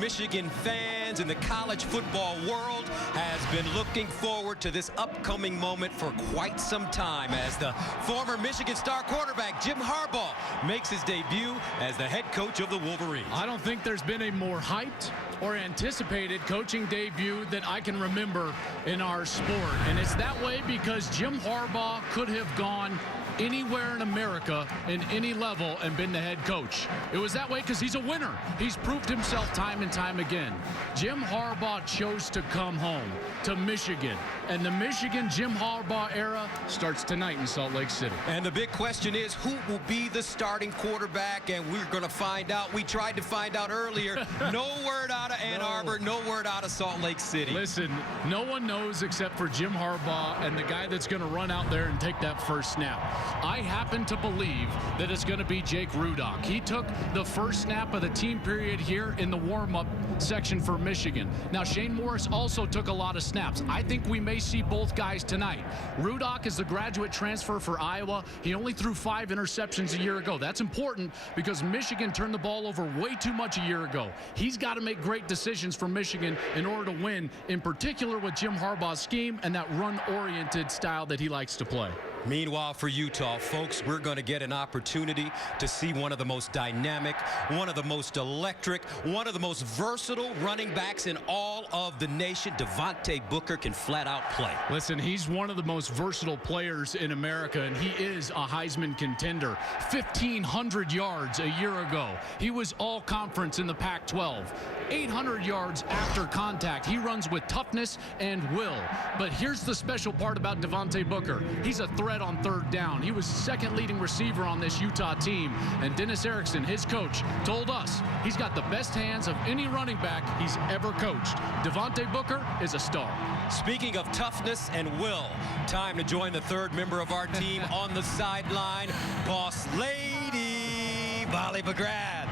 Michigan fans in the college football world has been looking forward to this upcoming moment for quite some time as the former Michigan star quarterback Jim Harbaugh makes his debut as the head coach of the Wolverines. I don't think there's been a more hyped or anticipated coaching debut that I can remember in our sport. And it's that way because Jim Harbaugh could have gone anywhere in America in any level and been the head coach. It was that way because he's a winner. He's proved himself time and time again. Jim Harbaugh chose to come home to Michigan, and the Michigan Jim Harbaugh era starts tonight in Salt Lake City. And the big question is, who will be the starting quarterback? And we're going to find out. We tried to find out earlier. No word out of Ann Arbor, no word out of Salt Lake City. Listen, no one knows except for Jim Harbaugh and the guy that's going to run out there and take that first snap. I happen to believe that it's going to be Jake Rudock. He took the first snap of the team period here in the warm-up section for Michigan. Now, Shane Morris also took a lot of snaps. I think we may see both guys tonight. Rudock is the graduate transfer for Iowa. He only threw 5 interceptions a year ago. That's important because Michigan turned the ball over way too much a year ago. He's got to make great decisions for Michigan in order to win, in particular with Jim Harbaugh's scheme and that run-oriented style that he likes to play. Meanwhile, for Utah, folks, we're going to get an opportunity to see one of the most dynamic, one of the most electric, one of the most versatile running backs in all of the nation. Devontae Booker can flat out play. Listen, he's one of the most versatile players in America, and he is a Heisman contender. 1,500 yards a year ago. He was all-conference in the Pac-12. 800 yards after contact. He runs with toughness and will. But here's the special part about Devontae Booker. He's a threat on third down. He was second leading receiver on this Utah team. And Dennis Erickson, his coach, told us he's got the best hands of any running back he's ever coached. Devontae Booker is a star. Speaking of toughness and will, time to join the third member of our team on the sideline, Boss Lady Molly McGrath.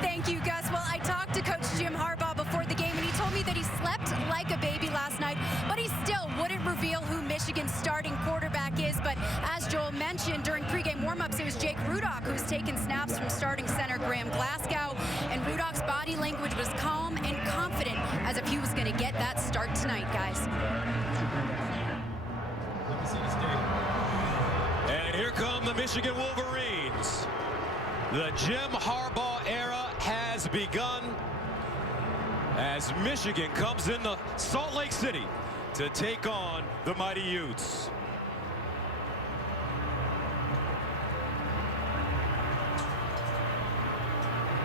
Thank you, Gus. Well, I talked to Coach Jim Harbaugh before the game, and he told me that he slept like a baby last night, but he still wouldn't reveal who Michigan's starting quarterback is. But as Joel mentioned, during pregame warmups, it was Jake Rudock who was taking snaps from starting center Graham Glasgow, and Rudock's body language was calm and confident as if he was going to get that start tonight, guys. And here come the Michigan Wolverines. The Jim Harbaugh era has begun as Michigan comes into Salt Lake City to take on the mighty Utes.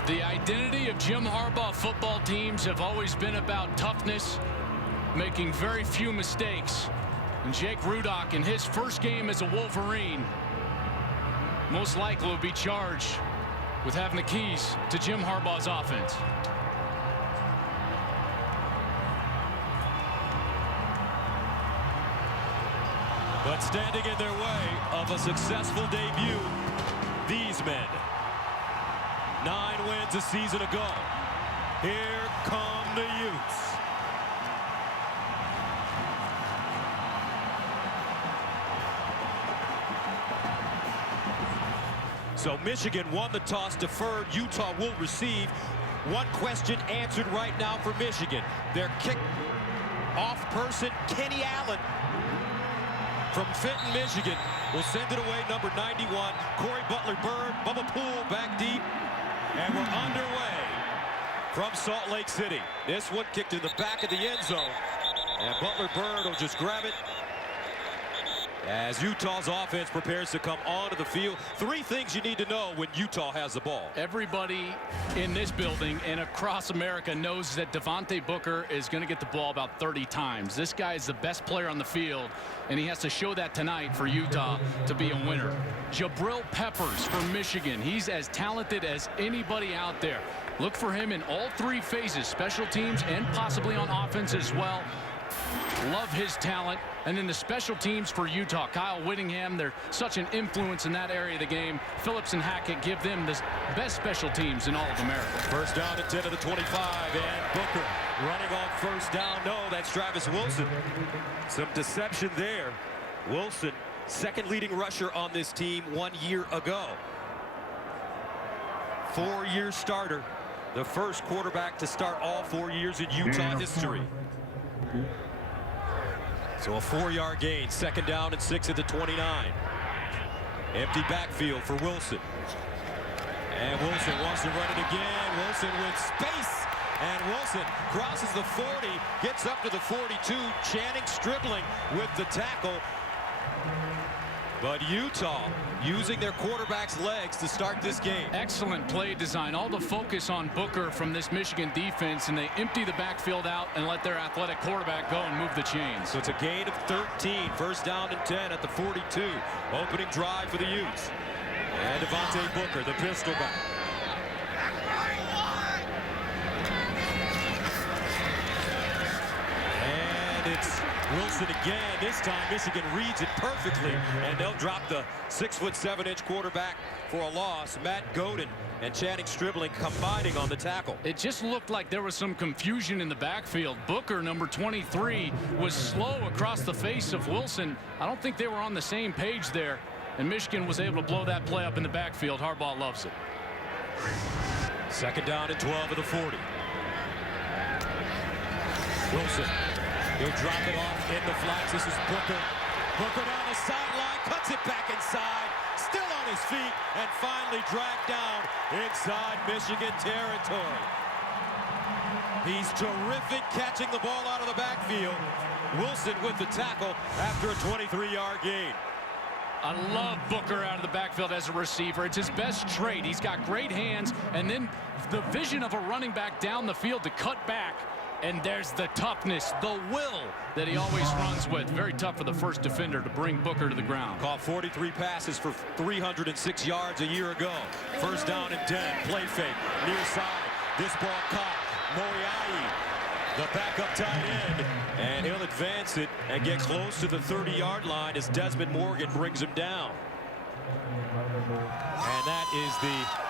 The identity of Jim Harbaugh football teams have always been about toughness, making very few mistakes. And Jake Rudock, in his first game as a Wolverine, most likely will be charged with having the keys to Jim Harbaugh's offense. But standing in their way of a successful debut, these men. 9 wins a season ago. Here come the Utes. So Michigan won the toss, deferred. Utah will receive. One question answered right now for Michigan. Their kick-off person, Kenny Allen, from Fenton, Michigan, will send it away. Number 91, Corey Butler-Bird, Bubba Poole back deep. And we're underway from Salt Lake City. This one kicked in the back of the end zone. And Butler-Bird will just grab it as Utah's offense prepares to come onto the field. 3 things you need to know when Utah has the ball. Everybody in this building and across America knows that Devontae Booker is going to get the ball about 30 times. This guy is the best player on the field, and he has to show that tonight for Utah to be a winner. Jabril Peppers from Michigan. He's as talented as anybody out there. Look for him in all 3 phases, special teams and possibly on offense as well. Love his talent. And then the special teams for Utah. Kyle Whittingham, they're such an influence in that area of the game. Phillips and Hackett give them the best special teams in all of America. First down at 10 of the 25, and Booker running on first down. No, that's Travis Wilson. Some deception there. Wilson, second leading rusher on this team 1 year ago. 4-year starter. the first quarterback to start all 4 years in Utah history. So a 4-yard gain, 2nd down and 6 at the 29. Empty backfield for Wilson. And Wilson wants to run it again. Wilson with space. And Wilson crosses the 40, gets up to the 42. Channing Stribling with the tackle. But Utah using their quarterback's legs to start this game. Excellent play design. All the focus on Booker from this Michigan defense, and they empty the backfield out and let their athletic quarterback go and move the chains. So it's a gain of 13. 1st down and 10 at the 42. Opening drive for the Utes. And Devontae Booker, the pistol back. And it's Wilson again. This time Michigan reads it perfectly, and they'll drop the 6'7" quarterback for a loss. Matt Godin and Channing Stribling combining on the tackle. It just looked like there was some confusion in the backfield. Booker, number 23, was slow across the face of Wilson. I don't think they were on the same page there, and Michigan was able to blow that play up in the backfield. Harbaugh loves it. 2nd down and 12 at the 40. Wilson. He'll drop it off in the flats. This is Booker. Booker down the sideline, cuts it back inside, still on his feet, and finally dragged down inside Michigan territory. He's terrific catching the ball out of the backfield. Wilson with the tackle after a 23-yard gain. I love Booker out of the backfield as a receiver. It's his best trait. He's got great hands, and then the vision of a running back down the field to cut back. And there's the toughness, the will that he always runs with. Very tough for the first defender to bring Booker to the ground. Caught 43 passes for 306 yards a year ago. 1st down and 10. Play fake. Near side. This ball caught. Moriai, the backup tight end. And he'll advance it and get close to the 30-yard line as Desmond Morgan brings him down. And that is the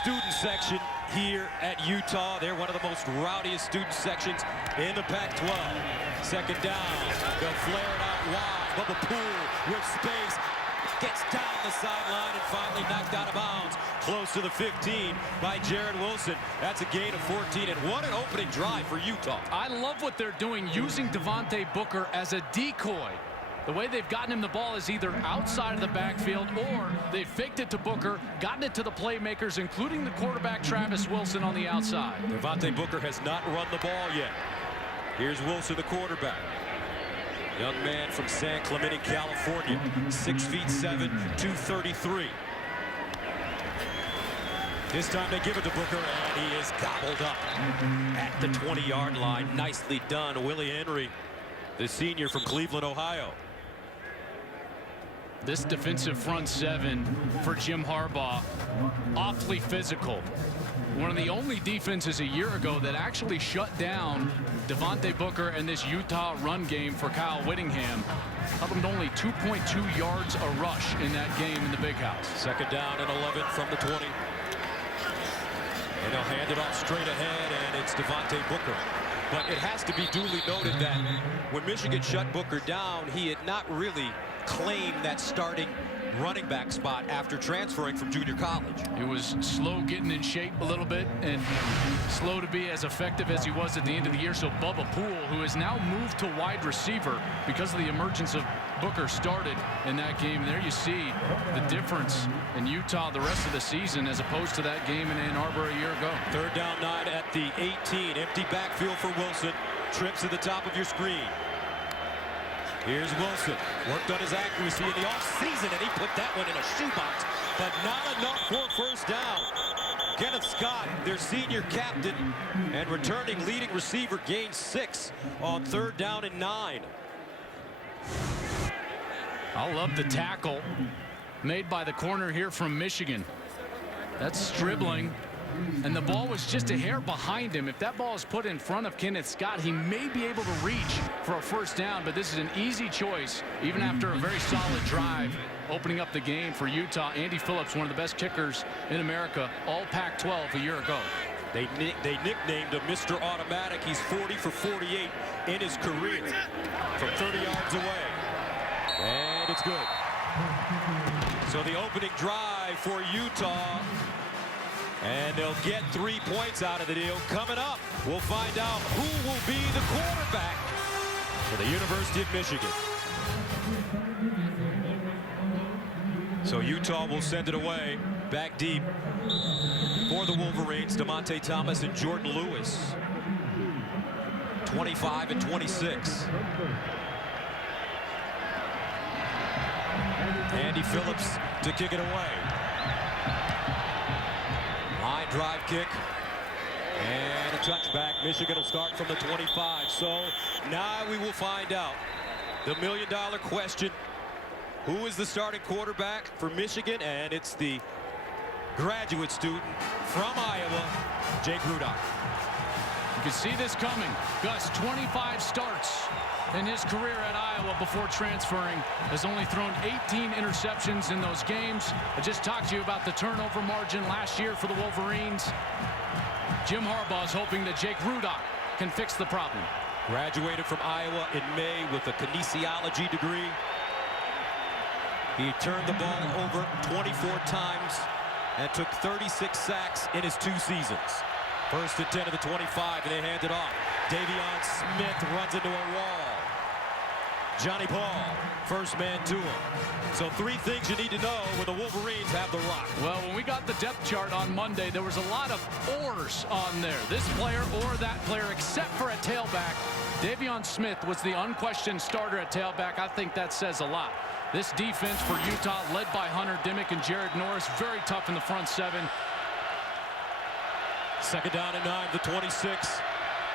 student section here at Utah. They're one of the most rowdiest student sections in the Pac-12. 2nd down. They'll flare it out wide. Bubba Poole with space. Gets down the sideline and finally knocked out of bounds. Close to the 15 by Jared Wilson. That's a gain of 14. And what an opening drive for Utah. I love what they're doing, using Devontae Booker as a decoy. The way they've gotten him the ball is either outside of the backfield or they've faked it to Booker, gotten it to the playmakers, including the quarterback Travis Wilson on the outside. Devontae Booker has not run the ball yet. Here's Wilson, the quarterback. Young man from San Clemente, California. 6'7", 233. This time they give it to Booker, and he is gobbled up at the 20-yard line. Nicely done, Willie Henry, the senior from Cleveland, Ohio. This defensive front seven for Jim Harbaugh, awfully physical. One of the only defenses a year ago that actually shut down Devontae Booker and this Utah run game for Kyle Whittingham. Held him to only 2.2 yards a rush in that game in the Big House. 2nd down and 11 from the 20. And they'll hand it off straight ahead, and it's Devontae Booker. But it has to be duly noted that when Michigan shut Booker down, he had not really claimed that starting running back spot after transferring from junior college. He was slow getting in shape a little bit and slow to be as effective as he was at the end of the year. So Bubba Poole, who has now moved to wide receiver because of the emergence of Booker, started in that game. And there you see the difference in Utah the rest of the season as opposed to that game in Ann Arbor a year ago. 3rd down 9 at the 18. Empty backfield for Wilson. Trips at the top of your screen. Here's Wilson. Worked on his accuracy in the offseason, and he put that one in a shoebox, but not enough for 1st down. Kenneth Scott, their senior captain and returning leading receiver, gained 6 on 3rd down and 9. I love the tackle made by the corner here from Michigan. That's Stribling. And the ball was just a hair behind him. If that ball is put in front of Kenneth Scott, he may be able to reach for a 1st down, but this is an easy choice, even after a very solid drive, opening up the game for Utah. Andy Phillips, one of the best kickers in America, all Pac-12 a year ago. They nicknamed him Mr. Automatic. He's 40 for 48 in his career from 30 yards away. And it's good. So the opening drive for Utah And they'll get 3 points out of the deal. Coming up, we'll find out who will be the quarterback for the University of Michigan. So Utah will send it away back deep for the Wolverines. Devontae Thomas and Jordan Lewis. 25 and 26. Andy Phillips to kick it away. Line drive kick. And a touchback. Michigan will start from the 25. So now we will find out the million-dollar question. Who is the starting quarterback for Michigan? And it's the graduate student from Iowa, Jake Rudock. You can see this coming. Gus, 25 starts in his career at Iowa before transferring. Has only thrown 18 interceptions in those games. I just talked to you about the turnover margin last year for the Wolverines. Jim Harbaugh is hoping that Jake Rudock can fix the problem. Graduated from Iowa in May with a kinesiology degree. He turned the ball over 24 times and took 36 sacks in his 2 seasons. First and 10 of the 25, and they hand it off. Davion Smith runs into a wall. Johnny Paul, first man to him. So 3 things you need to know when the Wolverines have the rock. Well, when we got the depth chart on Monday, there was a lot of ors on there. This player or that player, except for at tailback. Davion Smith was the unquestioned starter at tailback. I think that says a lot. This defense for Utah, led by Hunter Dimmick and Jared Norris, very tough in the front 7. Second down and 9, the 26.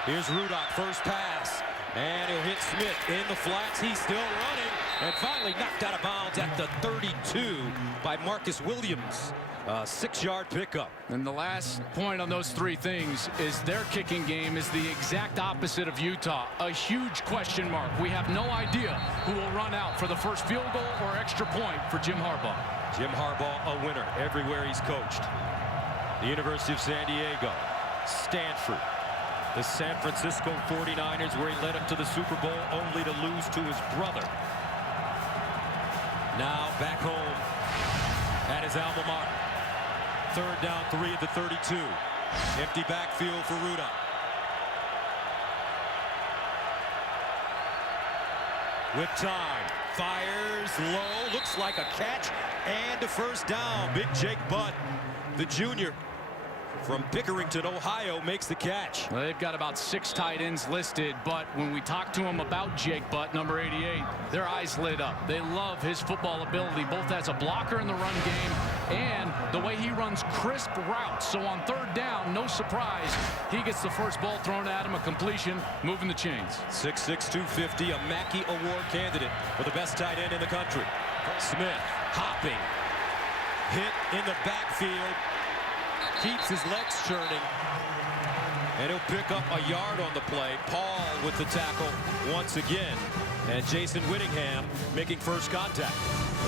Here's Rudock, first pass. And he'll hit Smith in the flats. He's still running. And finally knocked out of bounds at the 32 by Marcus Williams. 6-yard pickup. And the last point on those 3 things is their kicking game is the exact opposite of Utah. A huge question mark. We have no idea who will run out for the first field goal or extra point for Jim Harbaugh. Jim Harbaugh, a winner everywhere he's coached. The University of San Diego, Stanford, the San Francisco 49ers, where he led them to the Super Bowl only to lose to his brother. Now back home at his alma mater. Third down, 3 at the 32. Empty backfield for Rudock. With time, fires low, looks like a catch and a first down. Big Jake Butt, the junior from Pickerington, Ohio, makes the catch. Well, they've got about 6 tight ends listed, but when we talk to them about Jake Butt, number 88, their eyes lit up. They love his football ability, both as a blocker in the run game and the way he runs crisp routes. So on third down, no surprise, he gets the first ball thrown at him, a completion, moving the chains. 6'6", 250, a Mackey Award candidate for the best tight end in the country. Smith hopping, hit in the backfield, keeps his legs churning, and he'll pick up a yard on the play. Paul with the tackle once again, and Jason Whittingham making first contact.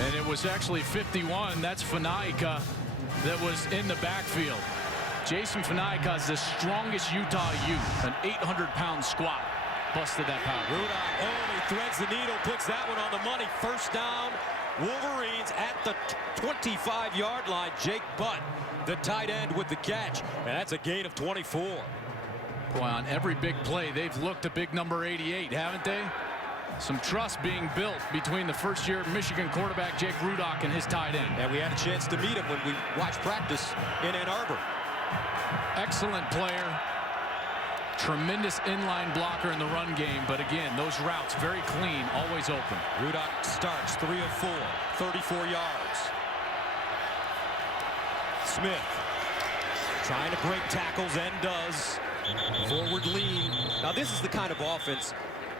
And it was actually 51. That's Fanaika that was in the backfield. Jason Fanaika is the strongest Utah youth, an 800-pound squat. Busted that power. Rudock only threads the needle, puts that one on the money. First down, Wolverines at the 25-yard line. Jake Butt, the tight end, with the catch, and that's a gain of 24. Boy, on every big play, they've looked a big number 88, haven't they? Some trust being built between the first-year Michigan quarterback Jake Rudock and his tight end. And we had a chance to meet him when we watched practice in Ann Arbor. Excellent player. Tremendous inline blocker in the run game, but again, those routes very clean, always open. Rudock starts 3 of 4, 34 yards. Smith trying to break tackles and does. Forward lean. Now this is the kind of offense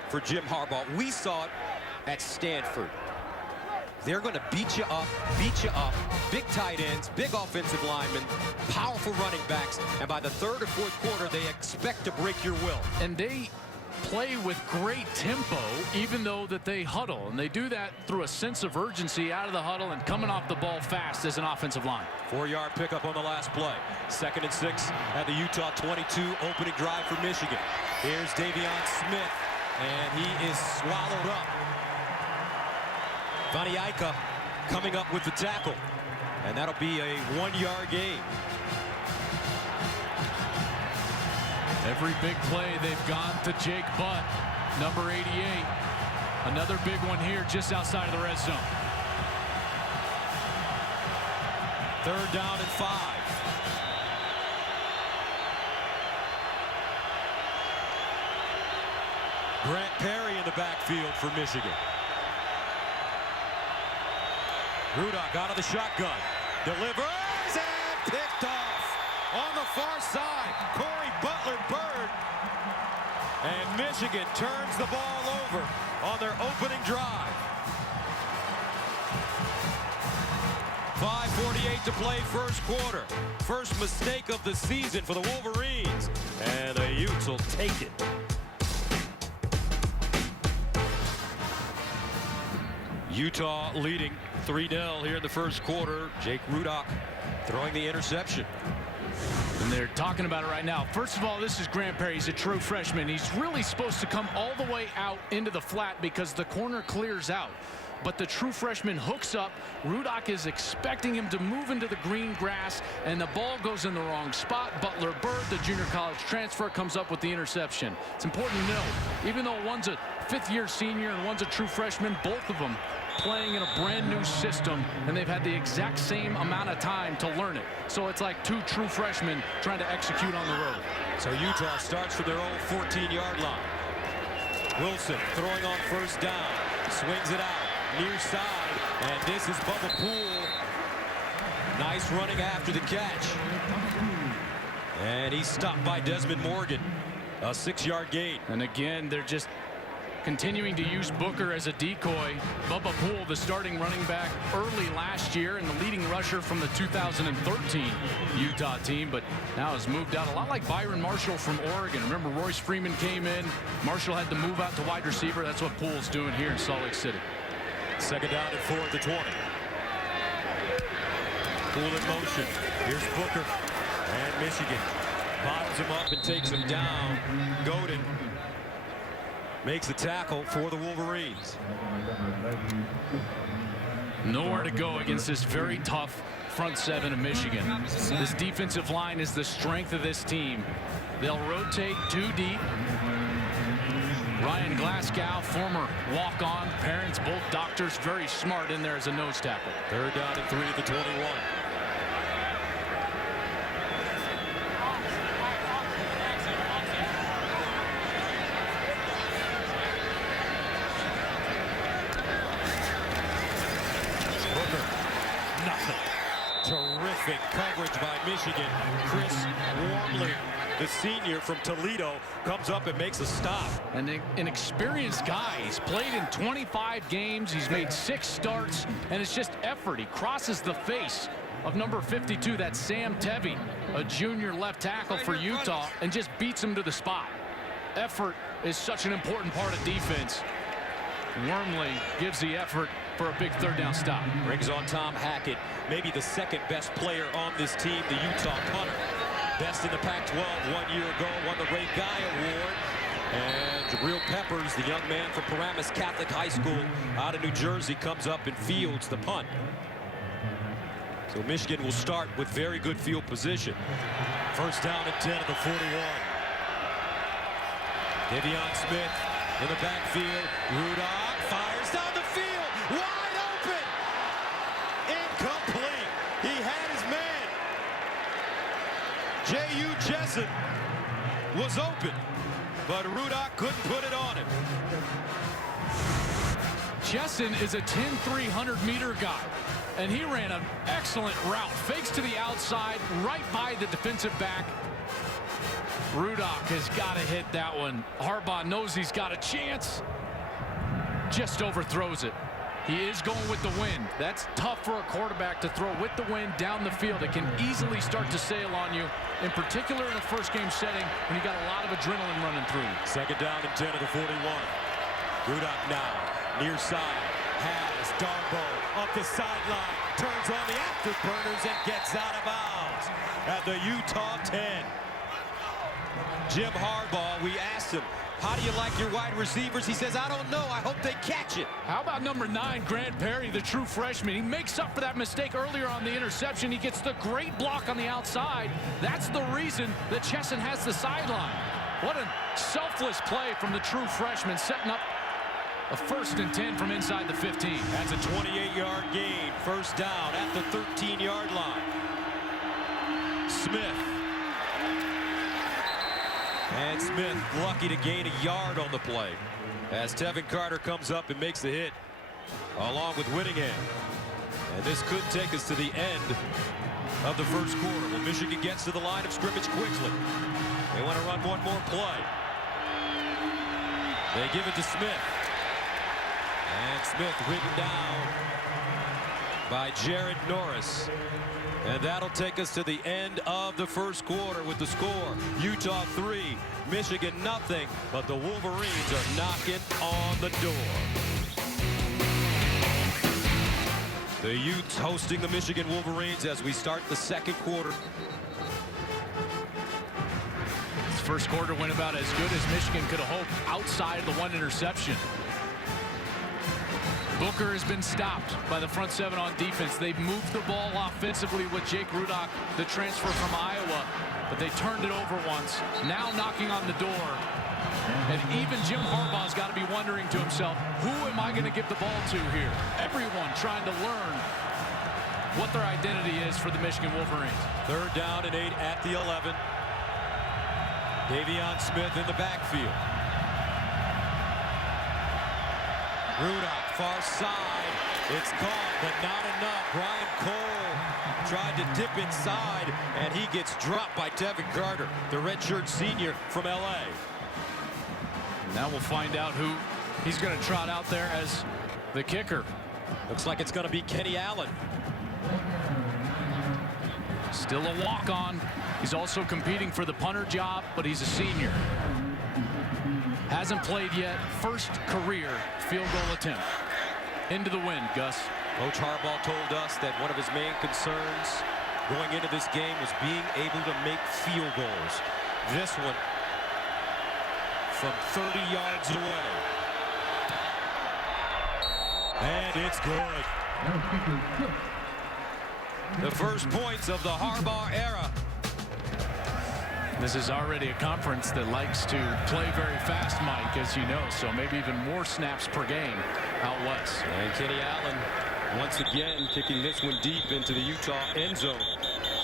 for Jim Harbaugh. We saw it at Stanford. They're going to beat you up, big tight ends, big offensive linemen, powerful running backs, and by the third or fourth quarter, they expect to break your will. And they play with great tempo, even though that they huddle, and they do that through a sense of urgency out of the huddle and coming off the ball fast as an offensive line. 4-yard pickup on the last play. 2nd and 6 at the Utah 22, opening drive for Michigan. Here's Davion Smith, and he is swallowed up. Vaniaika coming up with the tackle, and that'll be a 1-yard gain. Every big play, they've gone to Jake Butt, number 88. Another big one here just outside of the red zone. 3rd down and 5. Grant Perry in the backfield for Michigan. Rudock out of the shotgun. Delivers and picked off on the far side. Corey Butler-Bird. And Michigan turns the ball over on their opening drive. 5:48 to play first quarter. First mistake of the season for the Wolverines. And the Utes will take it. Utah leading 3-0 here in the first quarter. Jake Rudock throwing the interception. And they're talking about it right now. First of all, this is Grant Perry. He's a true freshman. He's really supposed to come all the way out into the flat because the corner clears out. But the true freshman hooks up. Rudock is expecting him to move into the green grass, and the ball goes in the wrong spot. Butler-Bird, the junior college transfer, comes up with the interception. It's important to know, even though one's a fifth-year senior and one's a true freshman, both of them playing in a brand new system, and they've had the exact same amount of time to learn it. So it's like two true freshmen trying to execute on the road. So Utah starts from their own 14-yard line. Wilson throwing on 1st down. Swings it out. Near side, and this is Bubba Poole. Nice running after the catch. And he's stopped by Desmond Morgan. A 6-yard gain. And again, they're just continuing to use Booker as a decoy. Bubba Poole, the starting running back early last year and the leading rusher from the 2013 Utah team, but now has moved out a lot like Byron Marshall from Oregon. Remember, Royce Freeman came in. Marshall had to move out to wide receiver. That's what Poole's doing here in Salt Lake City. 2nd down and 4 at the 20. Poole in motion. Here's Booker. And Michigan bottoms him up and takes him down. Godin makes the tackle for the Wolverines. Nowhere to go against this very tough front seven of Michigan. This defensive line is the strength of this team. They'll rotate 2 deep. Ryan Glasgow, former walk-on, parents both doctors, very smart in there as a nose tackle. 3rd down and 3 at the 21. Booker, nothing. Terrific coverage by Michigan. Chris Wormley, the senior from Toledo, comes up and makes a stop. And an experienced guy. He's played in 25 games. He's made 6 starts, and it's just effort. He crosses the face of number 52, that's Sam Tevy, a junior left tackle for Utah, and just beats him to the spot. Effort is such an important part of defense. Wormley gives the effort for a big 3rd down stop. Brings on Tom Hackett, maybe the 2nd best player on this team, the Utah punter. Best in the Pac-12 1 year ago, won the Ray Guy Award. And Jabril Peppers, the young man from Paramus Catholic High School out of New Jersey, comes up and fields the punt. So Michigan will start with very good field position. 1st down and 10 at the 41. Devion Smith in the backfield. Rudock fires down the field. Wide open. Incomplete. He had his man. J.U. Jessen was open, but Rudock couldn't put it on him. Jessen is a 10-3 100-meter guy, and he ran an excellent route. Fakes to the outside, right by the defensive back. Rudock has got to hit that one. Harbaugh knows he's got a chance. Just overthrows it. He is going with the wind. That's tough for a quarterback to throw with the wind down the field. It can easily start to sail on you, in particular in a first game setting when you got a lot of adrenaline running through you. 2nd down and 10 at the 41. Rudock now near side, has Darboh up the sideline, turns on the afterburners and gets out of bounds at the Utah 10. Jim Harbaugh, we asked him, how do you like your wide receivers? He says, I don't know. I hope they catch it. How about number 9, Grant Perry, the true freshman? He makes up for that mistake earlier on the interception. He gets the great block on the outside. That's the reason that Jessen has the sideline. What a selfless play from the true freshman, setting up a 1st and 10 from inside the 15. That's a 28-yard gain. First down at the 13-yard line. Smith. And Smith lucky to gain a yard on the play as Tevin Carter comes up and makes the hit along with Whittingham. And this could take us to the end of the first quarter. Well, Michigan gets to the line of scrimmage quickly. They want to run one more play. They give it to Smith. And Smith ridden down by Jared Norris. And that'll take us to the end of the first quarter with the score. Utah 3, Michigan nothing. But the Wolverines are knocking on the door. The Utes hosting the Michigan Wolverines as we start the second quarter. This first quarter went about as good as Michigan could have hoped outside of the 1 interception. Booker has been stopped by the front 7 on defense. They've moved the ball offensively with Jake Rudock, the transfer from Iowa, but they turned it over once. Now knocking on the door. And even Jim Harbaugh's got to be wondering to himself, who am I going to give the ball to here? Everyone trying to learn what their identity is for the Michigan Wolverines. 3rd down and 8 at the 11. Davion Smith in the backfield. Rudock, far side. It's caught, but not enough. Brian Cole tried to dip inside, and he gets dropped by Tevin Carter, the redshirt senior from L.A. Now we'll find out who he's going to trot out there as the kicker. Looks like it's going to be Kenny Allen. Still a walk-on. He's also competing for the punter job, but he's a senior. Hasn't played yet. First career field goal attempt. Into the wind, Gus. Coach Harbaugh told us that one of his main concerns going into this game was being able to make field goals. This one from 30 yards away. And it's good. The first points of the Harbaugh era. This is already a conference that likes to play very fast, Mike, as you know, so maybe even more snaps per game out west. And Kenny Allen once again kicking this one deep into the Utah end zone.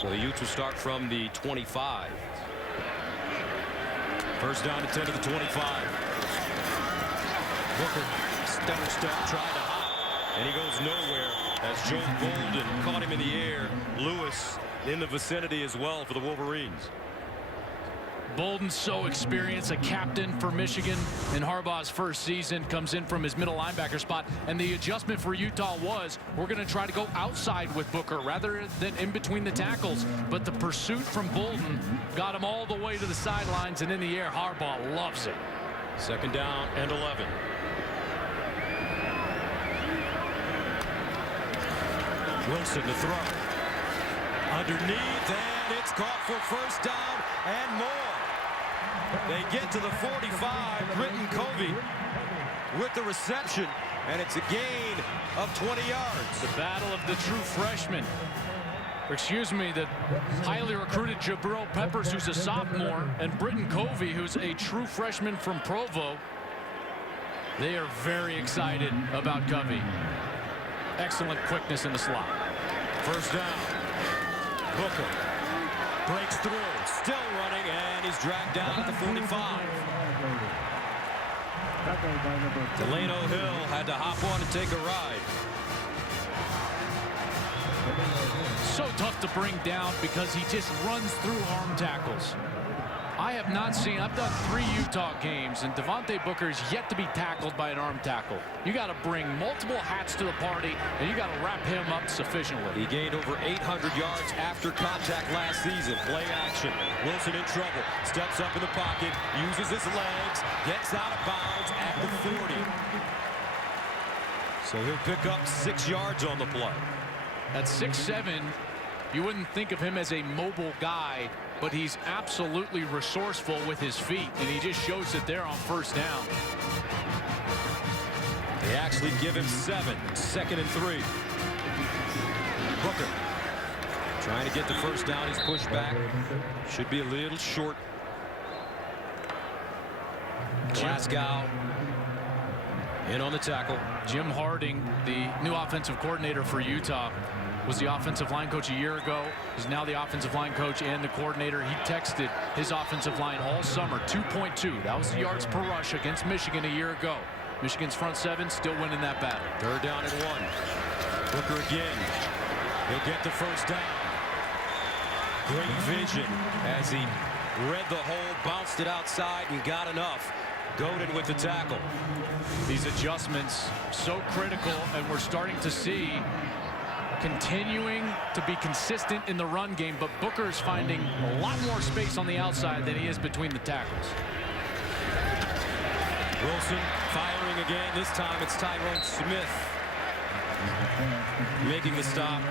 So the Utes will start from the 25. First down to 10 to the 25. Booker, stutter step, tried to hop, and he goes nowhere as Joe Bolden caught him in the air. Lewis in the vicinity as well for the Wolverines. Bolden's so experienced, a captain for Michigan in Harbaugh's first season, comes in from his middle linebacker spot, and the adjustment for Utah was, we're going to try to go outside with Booker rather than in between the tackles. But the pursuit from Bolden got him all the way to the sidelines and in the air. Harbaugh loves it. Second down and 11. Wilson to throw. Underneath, and it's caught for first down and more. They get to the 45. Britton Covey with the reception, and it's a gain of 20 yards. The battle of the true freshmen. Excuse me, the highly recruited Jabril Peppers, who's a sophomore, and Britton Covey, who's a true freshman from Provo. They are very excited about Covey. Excellent quickness in the slot. First down. Booker breaks through, still running, and he's dragged down at the 45. Delano Hill had to hop on and take a ride. So tough to bring down because he just runs through arm tackles. I have not seen, I've done 3 Utah games, and Devontae Booker is yet to be tackled by an arm tackle. You got to bring multiple hats to the party, and you got to wrap him up sufficiently. He gained over 800 yards after contact last season. Play action. Wilson in trouble. Steps up in the pocket, uses his legs, gets out of bounds at the 40. So he'll pick up 6 yards on the play. At 6'7", you wouldn't think of him as a mobile guy, but he's absolutely resourceful with his feet, and he just shows it there on first down. They actually give him 7. 2nd and 3. Booker trying to get the first down. He's pushed back. Should be a little short. Glasgow in on the tackle. Jim Harding, the new offensive coordinator for Utah, was the offensive line coach a year ago. He's now the offensive line coach and the coordinator. He texted his offensive line all summer, 2.2. That was the yards per rush against Michigan a year ago. Michigan's front seven still winning that battle. 3rd down and 1. Booker again. He'll get the first down. Great vision as he read the hole, bounced it outside, and got enough. Godin with the tackle. These adjustments so critical, and we're starting to see continuing to be consistent in the run game, but Booker is finding a lot more space on the outside than he is between the tackles. Wilson firing again. This time it's Tyrone Smith making the stop.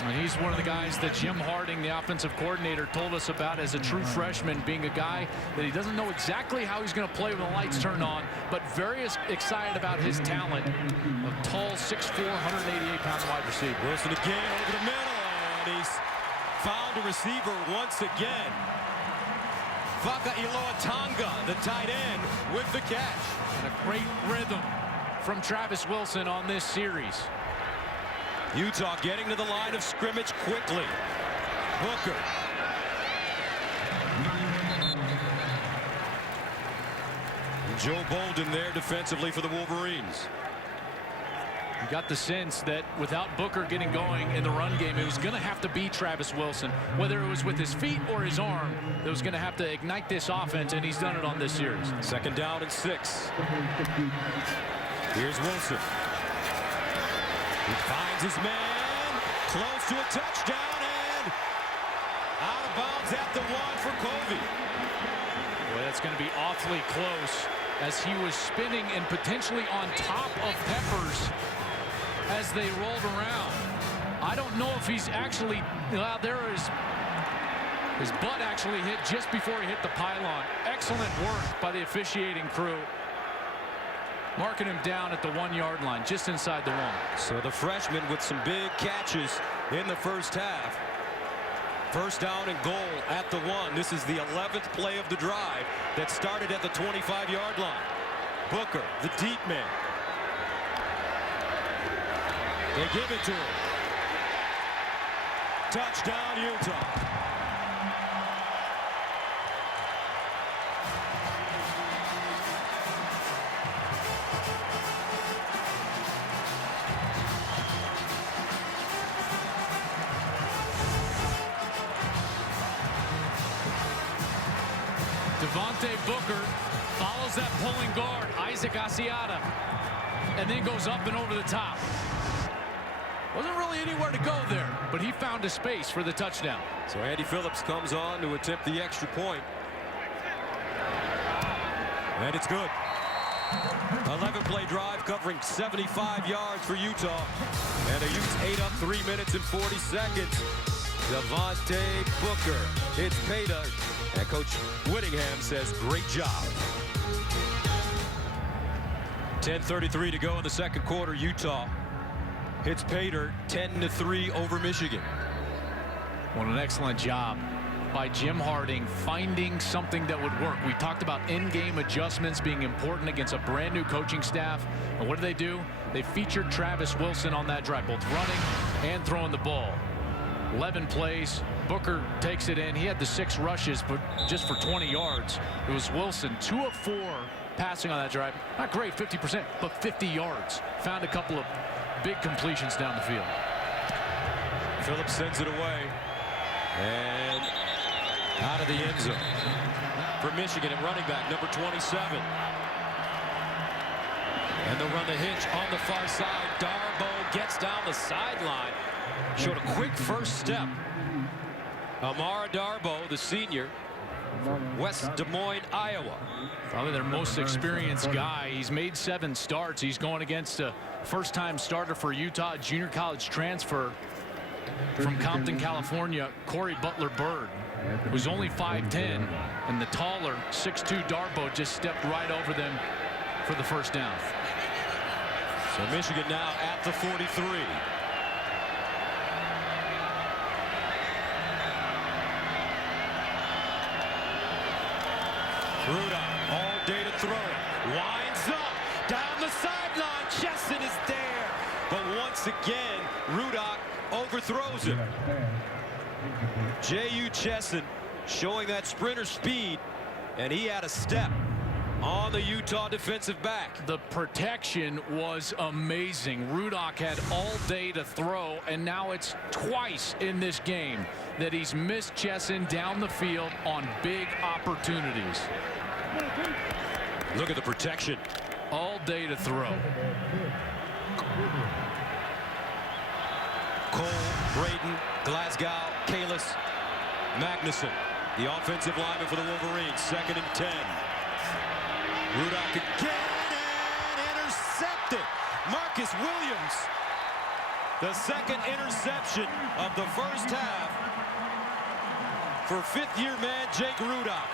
And he's one of the guys that Jim Harding, the offensive coordinator, told us about as a true freshman, being a guy that he doesn't know exactly how he's going to play when the lights turn on, but very excited about his talent. A tall, 6'4", 188-pound wide receiver. Wilson again over the middle, and he's found a receiver once again. Faka Iloa-Tonga, the tight end, with the catch. And a great rhythm from Travis Wilson on this series. Utah getting to the line of scrimmage quickly. Booker. Joe Bolden there defensively for the Wolverines. You got the sense that without Booker getting going in the run game, it was going to have to be Travis Wilson, whether it was with his feet or his arm, that was going to have to ignite this offense, and he's done it on this series. 2nd down and 6. Here's Wilson. He finds his man, close to a touchdown, and out of bounds at the 1 for Covey. Boy, that's going to be awfully close as he was spinning and potentially on top of Peppers as they rolled around. I don't know if he's actually, well, there is, his butt actually hit just before he hit the pylon. Excellent work by the officiating crew, marking him down at the 1-yard line, just inside the 1. So the freshman with some big catches in the first half. 1st down and goal at the 1. This is the 11th play of the drive that started at the 25-yard line. Booker, the deep man. They give it to him. Touchdown, Utah. Devontae Booker follows that pulling guard, Isaac Asiata, and then goes up and over the top. Wasn't really anywhere to go there, but he found a space for the touchdown. So Andy Phillips comes on to attempt the extra point. And it's good. 11-play drive covering 75 yards for Utah. And the Utes ate up 3 minutes and 40 seconds. Devontae Booker. It's payday. And Coach Whittingham says, great job. 10:33 to go in the 2nd quarter. Utah hits pay dirt 10-3 over Michigan. What an excellent job by Jim Harding finding something that would work. We talked about in-game adjustments being important against a brand new coaching staff. And what do? They featured Travis Wilson on that drive, both running and throwing the ball. 11 plays. Booker takes it in. He had the 6 rushes, but just for 20 yards. It was Wilson, 2 of 4 passing on that drive. Not great, 50%, but 50 yards. Found a couple of big completions down the field. Phillips sends it away. And out of the end zone for Michigan at running back, number 27. And they'll run the hitch on the far side. Darboh gets down the sideline. Showed a quick first step. Amara Darboh, the senior, from West Des Moines, Iowa. Probably their most experienced guy. He's made 7 starts. He's going against a first-time starter for Utah, junior college transfer from Compton, California, Corey Butler-Bird, who's only 5'10", and the taller 6'2" Darboh just stepped right over them for the first down. So Michigan now at the 43. Rudolph all day to throw it. overthrows it. J.U. Chesson showing that sprinter speed, and he had a step on the Utah defensive back. The protection was amazing. Rudock had all day to throw, and now it's twice in this game that he's missed Chesson down the field on big opportunities. Look at the protection. All day to throw. Cole, Braden, Glasgow, Kalis, Magnuson, the offensive lineman for the Wolverines. 2nd and 10. Rudock again and intercepted. Marcus Williams, the 2nd interception of the first half for 5th-year man Jake Rudock.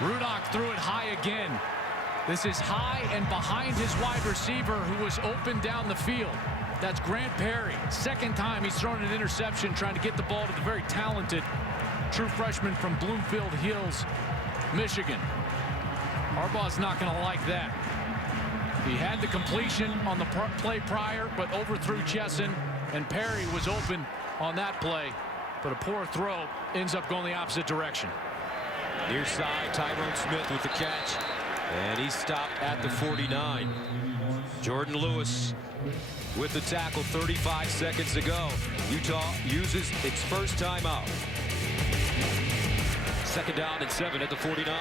Rudock threw it high again. This is high and behind his wide receiver who was open down the field. That's Grant Perry. 2nd time he's thrown an interception trying to get the ball to the very talented true freshman from Bloomfield Hills, Michigan. Harbaugh's not going to like that. He had the completion on the play prior, but overthrew Chesson, and Perry was open on that play. But a poor throw ends up going the opposite direction. Near side, Tyrone Smith with the catch, and he stopped at the 49. Jordan Lewis with the tackle. 35 seconds to go. Utah uses its first timeout. 2nd down and 7 at the 49.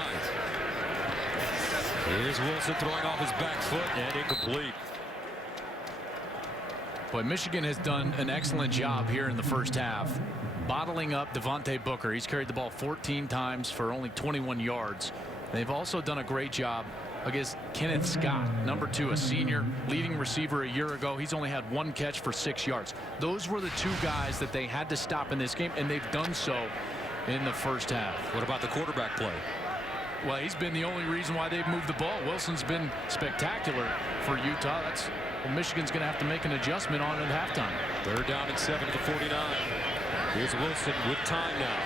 Here's Wilson throwing off his back foot and incomplete. But Michigan has done an excellent job here in the first half, bottling up Devontae Booker. He's carried the ball 14 times for only 21 yards. They've also done a great job against Kenneth Scott, number 2, a senior, leading receiver a year ago. He's only had 1 catch for 6 yards. Those were the 2 guys that they had to stop in this game, and they've done so in the first half. What about the quarterback play? Well, he's been the only reason why they've moved the ball. Wilson's been spectacular for Utah. That's what Michigan's going to have to make an adjustment on at halftime. 3rd down and 7 at the 49. Here's Wilson with time now.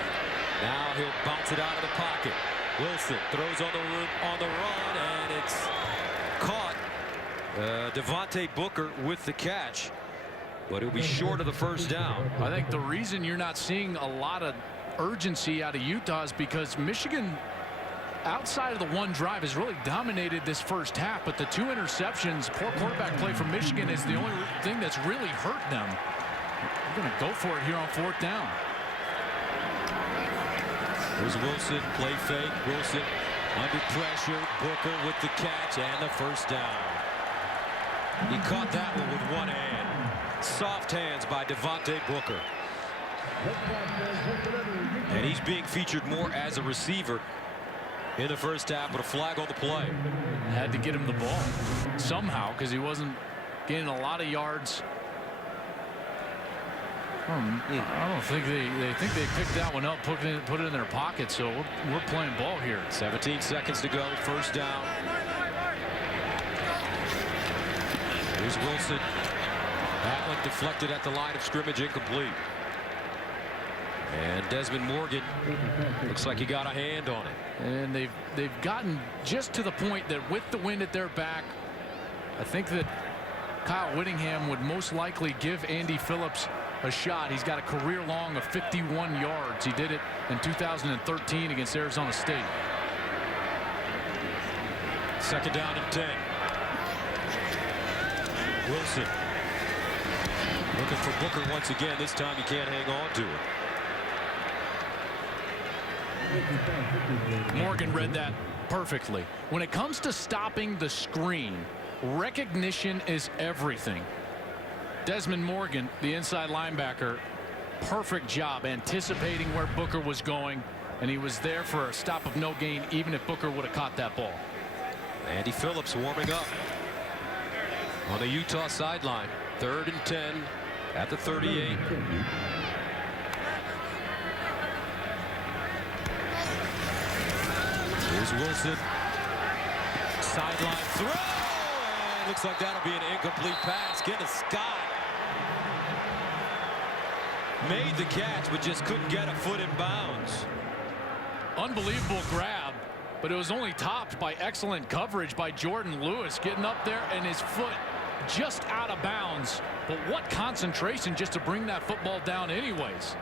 Now he'll bounce it out of the pocket. Wilson throws on the run, and it's caught. Devontae Booker with the catch, but it'll be short of the first down. I think the reason you're not seeing a lot of urgency out of Utah is because Michigan, outside of the 1 drive, has really dominated this first half, but the 2 interceptions, poor quarterback play from Michigan, is the only thing that's really hurt them. They're going to go for it here on 4th down. Here's Wilson, play fake. Wilson under pressure. Booker with the catch and the first down. He caught that one with 1 hand. Soft hands by Devontae Booker. And he's being featured more as a receiver in the first half, but a flag on the play. Had to get him the ball somehow because he wasn't getting a lot of yards. I don't think they think they picked that one up, put it in their pocket, so we're playing ball here. 17 seconds to go, first down. Here's Wilson. That one deflected at the line of scrimmage, incomplete. And Desmond Morgan looks like he got a hand on it. And they've gotten just to the point that with the wind at their back, I think that Kyle Whittingham would most likely give Andy Phillips a shot. He's got a career long of 51 yards. He did it in 2013 against Arizona State. 2nd down and 10. Wilson looking for Booker once again. This time he can't hang on to it. Morgan read that perfectly. When it comes to stopping the screen, recognition is everything. Desmond Morgan, the inside linebacker, perfect job anticipating where Booker was going, and he was there for a stop of no gain even if Booker would have caught that ball. Andy Phillips warming up on the Utah sideline. 3rd and 10 at the 38. Here's Wilson. Sideline throw. And looks like that'll be an incomplete pass. Get to Scott. Made the catch, but just couldn't get a foot in bounds. Unbelievable grab. but it was only topped by excellent coverage by Jordan Lewis, getting up there and his foot just out of bounds. But what concentration just to bring that football down anyways.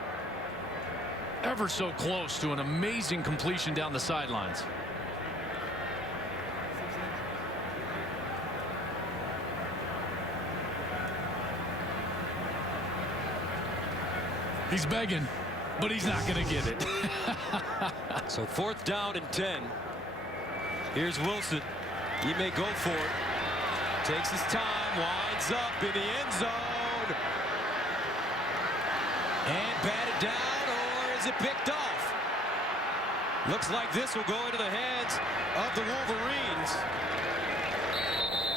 Ever so close to an amazing completion down the sidelines. He's begging, but he's not going to get it. So 4th down and 10. Here's Wilson. He may go for it. Takes his time, winds up in the end zone. And batted down, or is it picked off? Looks like this will go into the hands of the Wolverines.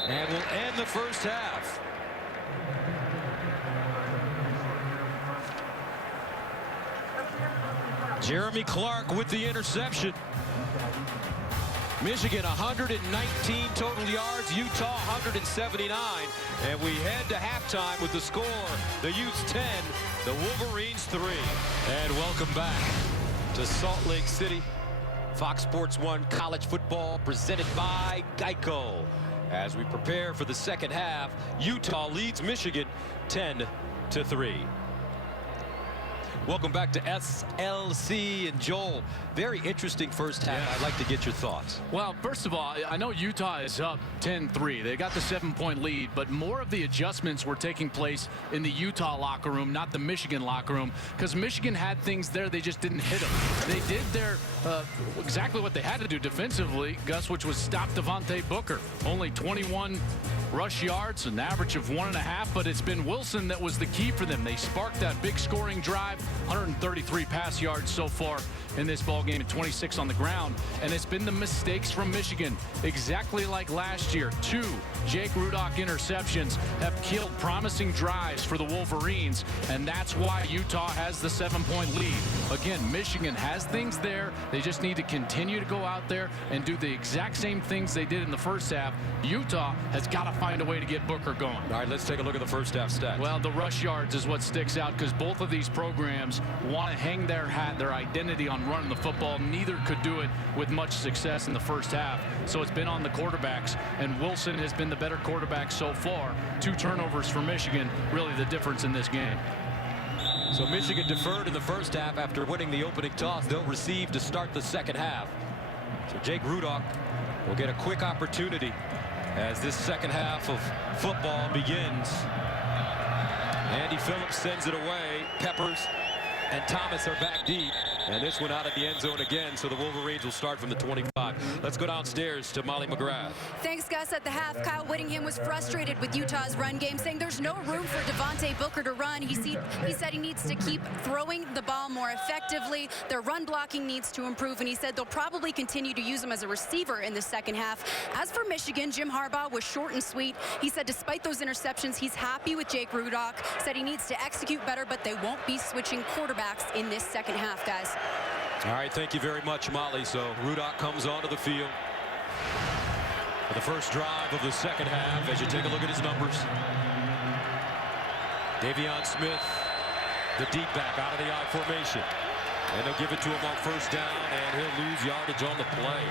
And will end the first half. Jeremy Clark with the interception. Michigan 119 total yards, Utah 179. And we head to halftime with the score. The Utes 10, the Wolverines 3. And welcome back to Salt Lake City. Fox Sports 1 college football presented by Geico. As we prepare for the second half, Utah leads Michigan 10-3. Welcome back to SLC. And Joel, very interesting first half. Yeah. I'd like to get your thoughts. Well, first of all, I know Utah is up 10-3. They got the 7-point lead, but more of the adjustments were taking place in the Utah locker room, not the Michigan locker room, because Michigan had things there, they just didn't hit them. They did their exactly what they had to do defensively, Gus, which was stop Devontae Booker. Only 21 rush yards, an average of 1.5, but it's been Wilson that was the key for them. They sparked that big scoring drive, 133 pass yards so far in this ball game and 26 on the ground. And it's been the mistakes from Michigan, exactly like last year. 2 Jake Rudock interceptions have killed promising drives for the Wolverines, and that's why Utah has the 7-point lead. Again, Michigan has things there. They just need to continue to go out there and do the exact same things they did in the first half. Utah has got to find a way to get Booker going. All right, let's take a look at the first half stats. Well, the rush yards is what sticks out, because both of these programs want to hang their hat, their identity on running the football. Neither could do it with much success in the first half. So it's been on the quarterbacks, and Wilson has been the better quarterback so far. 2 turnovers for Michigan, really the difference in this game. So Michigan deferred in the first half after winning the opening toss. They'll receive to start the second half. So Jake Rudock will get a quick opportunity as this second half of football begins. Andy Phillips sends it away. Peppers and Thomas are back deep. And this one out of the end zone again, so the Wolverines will start from the 25. Let's go downstairs to Molly McGrath. Thanks, Gus. At the half, Kyle Whittingham was frustrated with Utah's run game, saying there's no room for Devontae Booker to run. He said he needs to keep throwing the ball more effectively. Their run blocking needs to improve, and he said they'll probably continue to use him as a receiver in the second half. As for Michigan, Jim Harbaugh was short and sweet. He said despite those interceptions, he's happy with Jake Rudock. Said he needs to execute better, but they won't be switching quarterbacks in this second half, guys. All right, thank you very much, Molly. So Rudock comes onto the field for the first drive of the second half. As you take a look at his numbers, Davion Smith, the deep back out of the I formation, and they'll give it to him on first down, and he'll lose yardage on the play.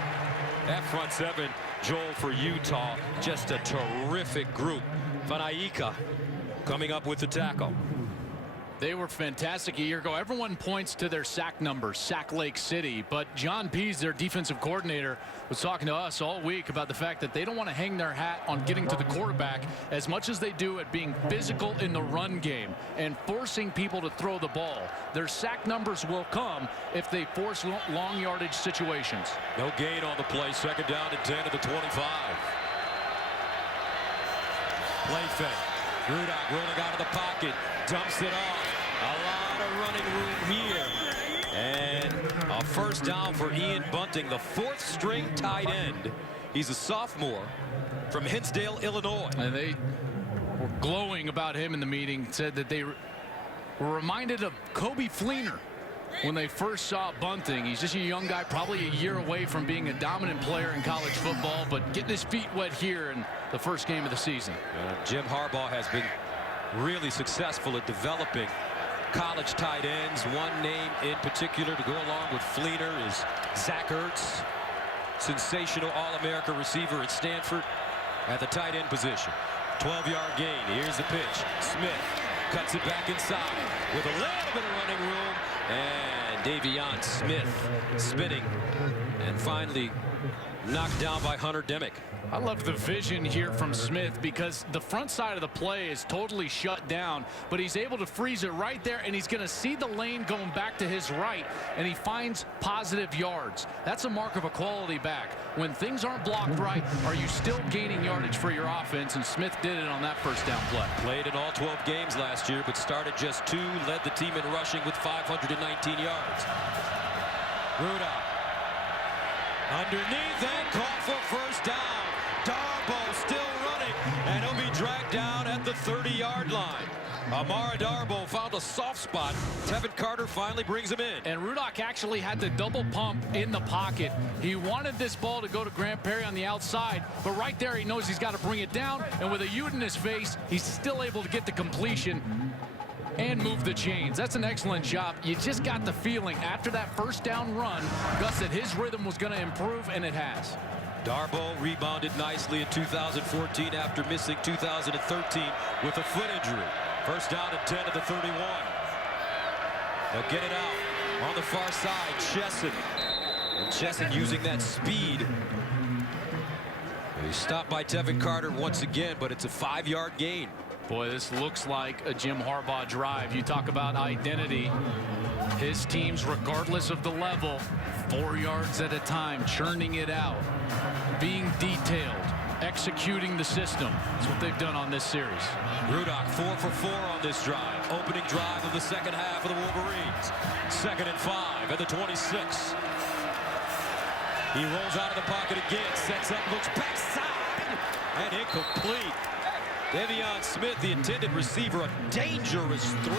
That front seven, Joel, for Utah, just a terrific group. Fanaika coming up with the tackle. They were fantastic a year ago. Everyone points to their sack numbers, Sack Lake City. But John Pease, their defensive coordinator, was talking to us all week about the fact that they don't want to hang their hat on getting to the quarterback as much as they do at being physical in the run game and forcing people to throw the ball. Their sack numbers will come if they force long yardage situations. No gain on the play. Second down and 10 to the 25. Play fake. Rudock rolling out of the pocket. Dumps it off. A lot of running room here. And a first down for Ian Bunting, the 4th string tight end. He's a sophomore from Hinsdale, Illinois. And they were glowing about him in the meeting, said that they were reminded of Kobe Fleener when they first saw Bunting. He's just a young guy, probably a year away from being a dominant player in college football, but getting his feet wet here in the first game of the season. Jim Harbaugh has been really successful at developing college tight ends. One name in particular to go along with Fleener is Zach Ertz. sensational All-America receiver at Stanford at the tight end position. 12-yard gain. Here's the pitch. Smith cuts it back inside with a little bit of running room. And Davion Smith spinning and finally knocked down by Hunter Demick. I love the vision here from Smith because the front side of the play is totally shut down, but he's able to freeze it right there, and he's going to see the lane going back to his right, and he finds positive yards. That's a mark of a quality back. When things aren't blocked right, are you still gaining yardage for your offense? And Smith did it on that first down play. Played in all 12 games last year, but started just 2, led the team in rushing with 519 yards. Rudolph underneath and caught for first down. Darboh still running, and he'll be dragged down at the 30-yard line. Amara Darboh found a soft spot. Tevin Carter finally brings him in. And Rudock actually had the double pump in the pocket. He wanted this ball to go to Grant Perry on the outside, but right there he knows he's got to bring it down, and with a Ute in his face, he's still able to get the completion and move the chains. That's an excellent job. You just got the feeling after that first down run, Gus, that his rhythm was going to improve, and it has. Darboh rebounded nicely in 2014 after missing 2013 with a foot injury. First down at 10 at the 31. They'll get it out on the far side. Chesson. And Chesson using that speed. He's stopped by Tevin Carter once again, but it's a 5-yard gain. Boy, this looks like a Jim Harbaugh drive. You talk about identity. His teams, regardless of the level, 4 yards at a time, churning it out, being detailed, executing the system. That's what they've done on this series. Rudock 4 for 4 on this drive. Opening drive of the second half of the Wolverines. 2nd and 5 at the 26. He rolls out of the pocket again, sets up, looks backside, and incomplete. Devontae Smith, the intended receiver, a dangerous throw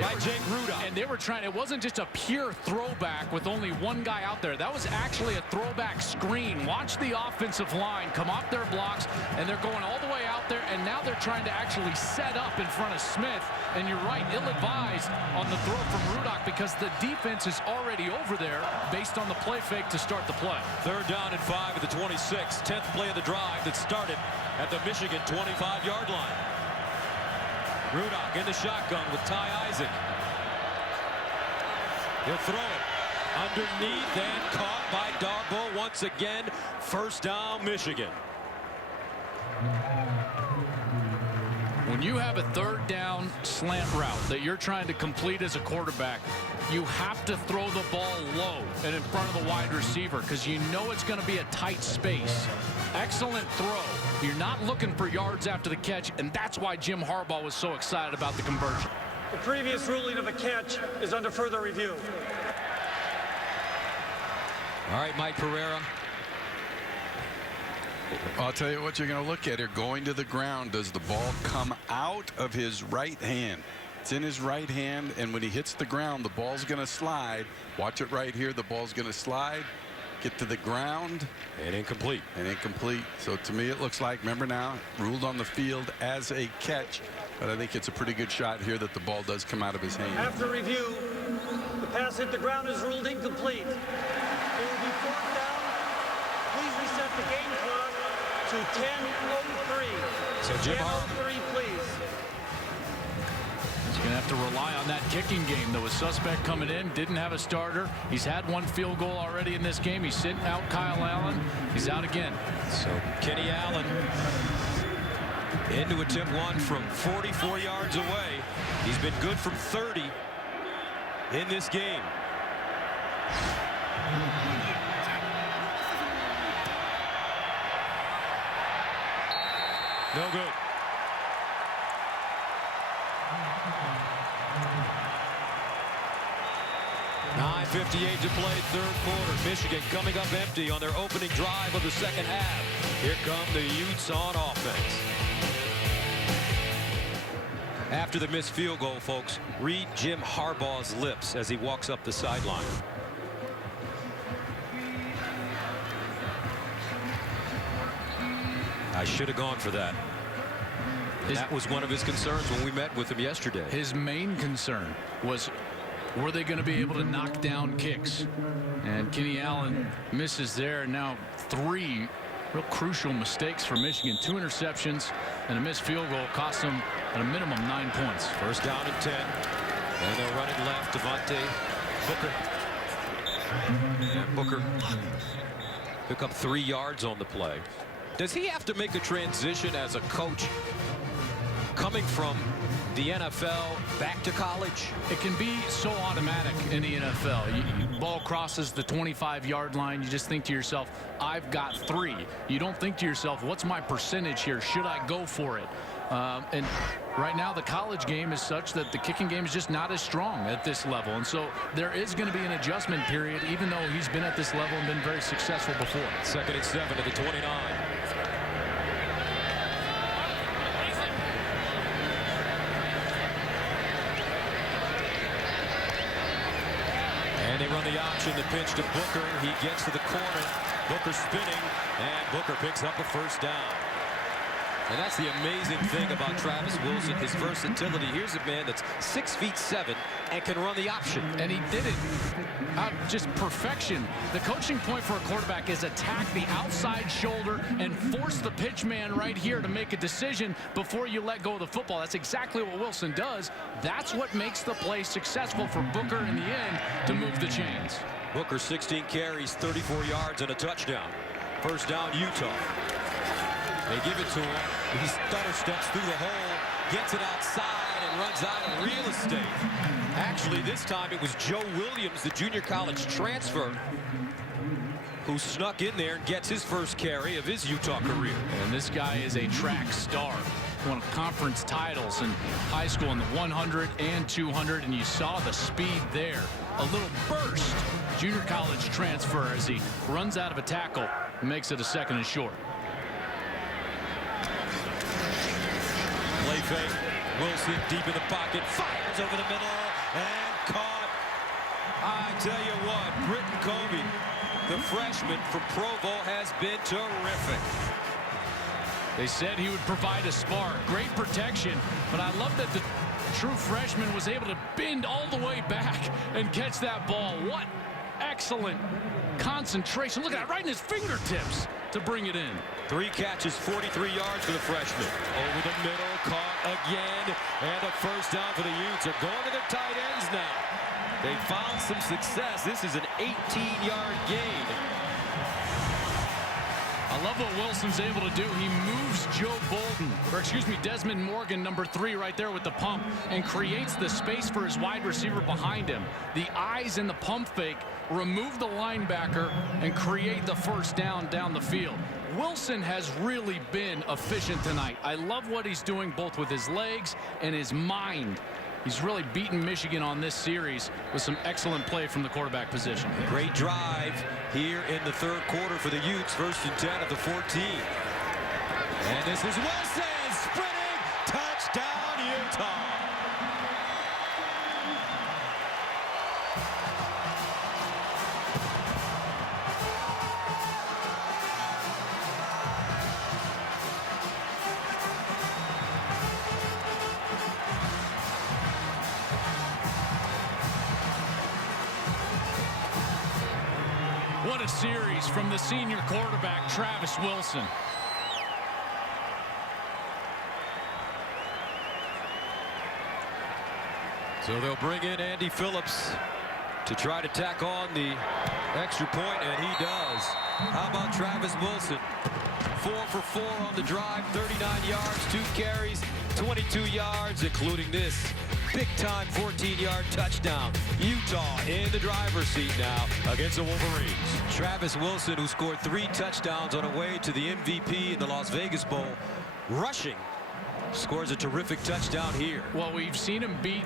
by Jake Rudock. And they were trying, it wasn't just a pure throwback with only one guy out there. That was actually a throwback screen. Watch the offensive line come off their blocks, and they're going all the way out there, and now they're trying to actually set up in front of Smith. And you're right, ill-advised on the throw from Rudock because the defense is already over there based on the play fake to start the play. 3rd down and 5 at the 26. 10th play of the drive that started at the Michigan 25-yard line. Rudock in the shotgun with Ty Isaac. He'll throw it underneath and caught by Darboh once again. First down, Michigan. When you have a 3rd down slant route that you're trying to complete as a quarterback, you have to throw the ball low and in front of the wide receiver because you know it's going to be a tight space. Excellent throw. You're not looking for yards after the catch, and that's why Jim Harbaugh was so excited about the conversion. The previous ruling of a catch is under further review. All right, Mike Pereira. I'll tell you what you're going to look at here. Going to the ground, does the ball come out of his right hand? It's in his right hand, and when he hits the ground, the ball's going to slide. Watch it right here. The ball's going to slide, get to the ground. And incomplete. And incomplete. So to me, it looks like, remember now, ruled on the field as a catch. But I think it's a pretty good shot here that the ball does come out of his hand. After review, the pass hit the ground is ruled incomplete. It will be 4th down. Please reset the game clock to 10:03. So Jim 10:03, please. He's going to have to rely on that kicking game. There was suspect coming in, didn't have a starter. He's had 1 field goal already in this game. He's sitting out Kyle Allen. He's out again. So Kenny Allen into attempt 1 from 44 yards away. He's been good from 30 in this game. No good. .58 to play, 3rd quarter. Michigan coming up empty on their opening drive of the second half. Here come the Utes on offense. After the missed field goal, folks, read Jim Harbaugh's lips as he walks up the sideline. I should have gone for that. That was one of his concerns when we met with him yesterday. His main concern was Were they going to be able to knock down kicks? And Kenny Allen misses there. Now 3 real crucial mistakes for Michigan. 2 interceptions and a missed field goal cost them at a minimum 9 points. First down and 10. And they'll run it left. Devontae Booker. And Booker pick up 3 yards on the play. Does he have to make a transition as a coach coming from the NFL back to college? It can be so automatic in the NFL. Ball crosses the 25-yard line. You just think to yourself, I've got 3. You don't think to yourself, what's my percentage here? Should I go for it? And right now the college game is such that the kicking game is just not as strong at this level. And so there is going to be an adjustment period, even though he's been at this level and been very successful before. 2nd and 7 to the 29. And they run the option, the pitch to Booker. He gets to the corner. Booker spinning, and Booker picks up a first down. And that's the amazing thing about Travis Wilson, his versatility. Here's a man that's 6'7" and can run the option. And he did it. Just perfection. The coaching point for a quarterback is attack the outside shoulder and force the pitch man right here to make a decision before you let go of the football. That's exactly what Wilson does. That's what makes the play successful for Booker in the end to move the chains. Booker 16 carries, 34 yards and a touchdown. First down, Utah. They give it to him. He stutter steps through the hole, gets it outside, and runs out of real estate. Actually, this time it was Joe Williams, the junior college transfer, who snuck in there and gets his first carry of his Utah career. And this guy is a track star. Won conference titles in high school in the 100 and 200, and you saw the speed there. A little burst. Junior college transfer as he runs out of a tackle and makes it a 2nd and short. Play fake. Wilson deep in the pocket, fires over the middle, and caught. I tell you what, Britton Covey, the freshman from Provo, has been terrific. They said he would provide a spark. Great protection, but I love that the true freshman was able to bend all the way back and catch that ball. What excellent concentration. Look at that, right in his fingertips to bring it in. 3 catches, 43 yards for the freshman. Over the middle, caught again, and a first down for the Utes. They're going to their tight ends now. They found some success. This is an 18-yard gain. I love what Wilson's able to do. He moves Desmond Morgan, number 3, right there with the pump, and creates the space for his wide receiver behind him. The eyes in the pump fake remove the linebacker and create the first down the field. Wilson has really been efficient tonight. I love what he's doing both with his legs and his mind. He's really beaten Michigan on this series with some excellent play from the quarterback position. Great drive here in the 3rd quarter for the Utes. 1st and 10 of the 14. And this is Wilson sprinting. Touchdown, Utah. What a series from the senior quarterback, Travis Wilson. So they'll bring in Andy Phillips to try to tack on the extra point, and he does. How about Travis Wilson? 4 for 4 on the drive, 39 yards, 2 carries, 22 yards, including this big-time 14-yard touchdown. Utah in the driver's seat now against the Wolverines. Travis Wilson, who scored 3 touchdowns on a way to the MVP in the Las Vegas Bowl, rushing, scores a terrific touchdown here. Well, we've seen him beat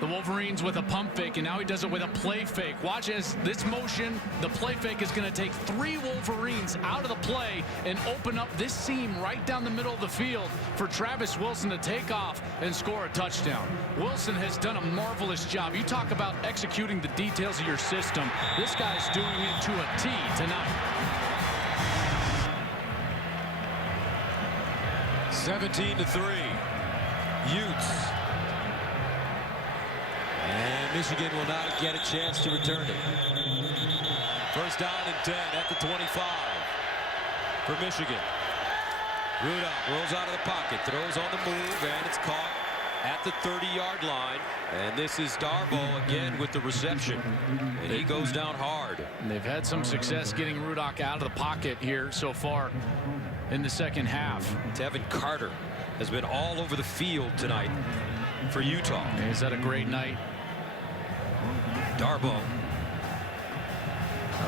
the Wolverines with a pump fake, and now he does it with a play fake. Watch as this motion, the play fake is going to take 3 Wolverines out of the play and open up this seam right down the middle of the field for Travis Wilson to take off and score a touchdown. Wilson has done a marvelous job. You talk about executing the details of your system. This guy's doing it to a T tonight. 17-3. Utes. And And Michigan will not get a chance to return it. First down and 10 at the 25 for Michigan. Rudolph rolls out of the pocket, throws on the move, and it's caught at the 30-yard line. And this is Darboh again with the reception. And he goes down hard. And they've had some success getting Rudolph out of the pocket here so far in the second half. Tevin Carter has been all over the field tonight for Utah. He's had a great night. Darboh.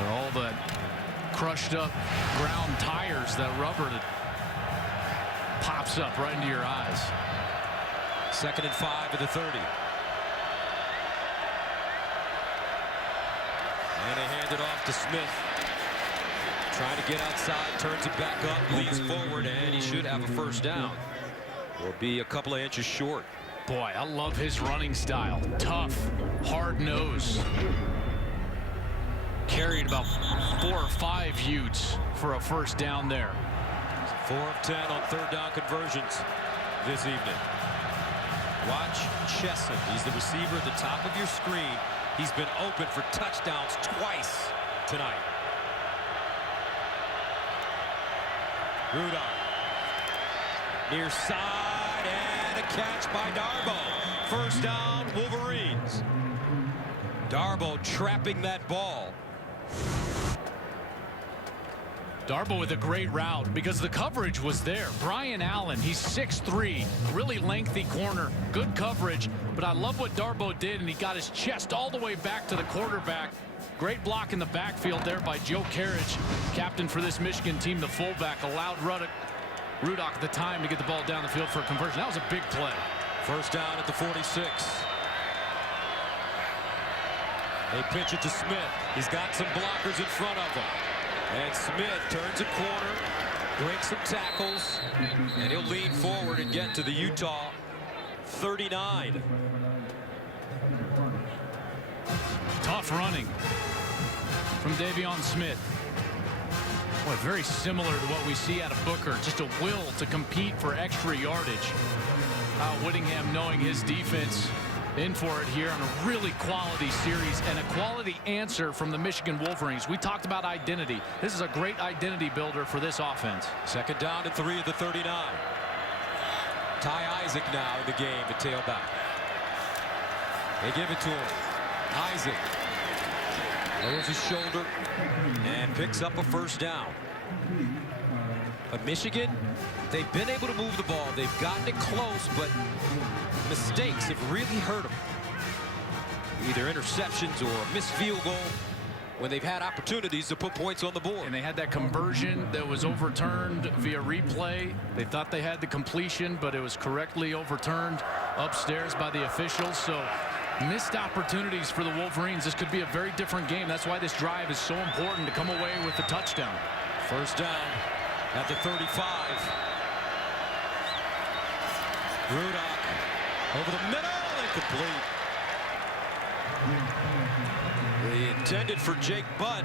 All the crushed up ground tires, that rubber that pops up right into your eyes. 2nd and 5 at the 30. And they hand it off to Smith. Trying to get outside, turns it back up, leans forward, and he should have a first down. Will be a couple of inches short. Boy, I love his running style. Tough, hard nose. Carried about 4 or 5 Utes for a first down there. 4 of 10 on third down conversions this evening. Watch Chesson. He's the receiver at the top of your screen. He's been open for touchdowns twice tonight. Rudolph. Near side and a catch by Darboh. First down, Wolverines. Darboh trapping that ball. Darboh with a great route because the coverage was there. Brian Allen, he's 6'3", really lengthy corner, good coverage, but I love what Darboh did, and he got his chest all the way back to the quarterback. Great block in the backfield there by Joe Carriage, captain for this Michigan team. The fullback allowed Rudolph the time to get the ball down the field for a conversion. That was a big play. First down at the 46. They pitch it to Smith. He's got some blockers in front of him. And Smith turns a corner, breaks some tackles, and he'll lean forward and get to the Utah 39. Tough running from Davion Smith. Boy, very similar to what we see out of Booker. Just a will to compete for extra yardage. Whittingham, knowing his defense, in for it here on a really quality series and a quality answer from the Michigan Wolverines. We talked about identity. This is a great identity builder for this offense. Second down and 3 at the 39. Ty Isaac now in the game, the tailback. They give it to him. Isaac lowers his shoulder and picks up a first down. But Michigan, they've been able to move the ball. They've gotten it close, but mistakes have really hurt them. Either interceptions or a missed field goal when they've had opportunities to put points on the board. And they had that conversion that was overturned via replay. They thought they had the completion, but it was correctly overturned upstairs by the officials. So missed opportunities for the Wolverines. This could be a very different game. That's why this drive is so important to come away with the touchdown. First down at the 35. Rudolph over the middle, incomplete. They intended for Jake Butt.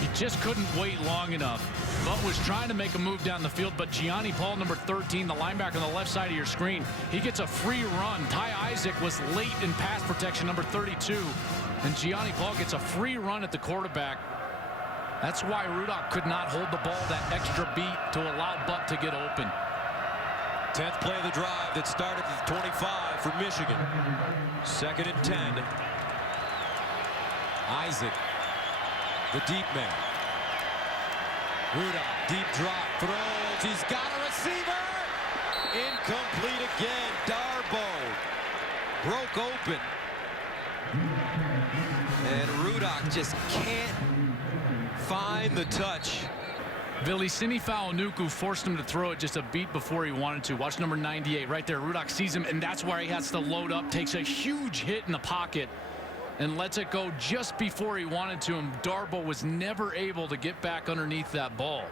He just couldn't wait long enough. Butt was trying to make a move down the field, but Gianni Paul, number 13, the linebacker on the left side of your screen, he gets a free run. Ty Isaac was late in pass protection, number 32, and Gianni Paul gets a free run at the quarterback. That's why Rudolph could not hold the ball that extra beat to allow Butt to get open. 10th play of the drive that started at the 25 for Michigan. Second and 10. Isaac, the deep man. Rudolph, deep drop, throws. He's got a receiver. Incomplete again. Darboh broke open. And Rudolph just can't find the touch. Vilicini Faunuku forced him to throw it just a beat before he wanted to. Watch number 98 right there. Rudolph sees him, and that's where he has to load up, takes a huge hit in the pocket, and lets it go just before he wanted to. And Darboh was never able to get back underneath that ball.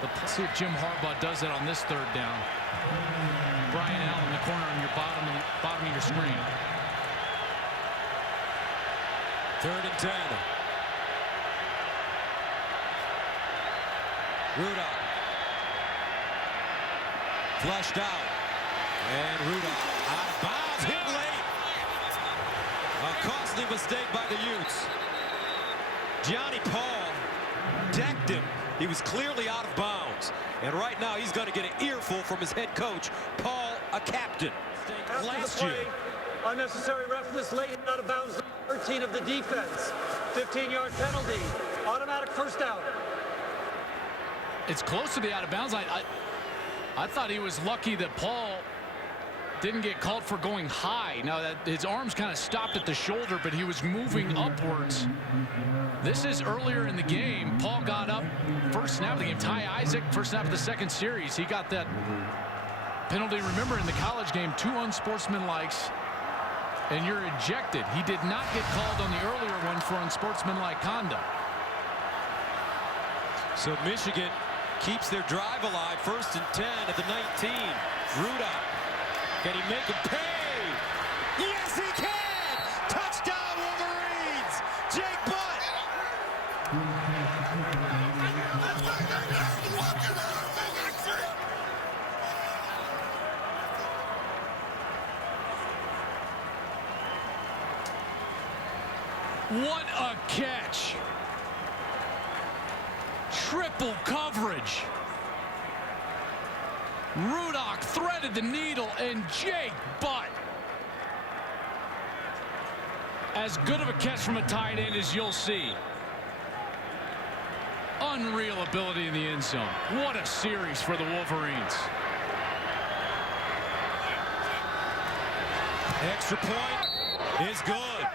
But let's see if Jim Harbaugh does it on this third down. Brian Allen, the corner on your bottom of your screen. Third and 10. Rudolph flushed out, and Rudolph Paul's hit late. A costly mistake by the Utes. Johnny Paul decked him. He was clearly out of bounds. And right now he's going to get an earful from his head coach, Paul, a captain. Last year. Unnecessary roughness late and out of bounds. 13 of the defense. 15-yard penalty. Automatic first down. It's close to the out of bounds line. I thought he was lucky that Paul didn't get called for going high. Now that his arms kind of stopped at the shoulder, but he was moving upwards. This is earlier in the game. Paul got up first snap of the game. Ty Isaac, first snap of the second series. He got that penalty. Remember, in the college game, 2 unsportsmanlikes, and you're ejected. He did not get called on the earlier one for unsportsmanlike conduct. So Michigan keeps their drive alive. 1st and 10 at the 19. Rudolph. Can he make him pay? Yes, he can! Touchdown, Wolverines! Jake Butt! What a catch! Triple coverage. Rudock threaded the needle, and Jake Butt. As good of a catch from a tight end as you'll see. Unreal ability in the end zone. What a series for the Wolverines. Extra point is good.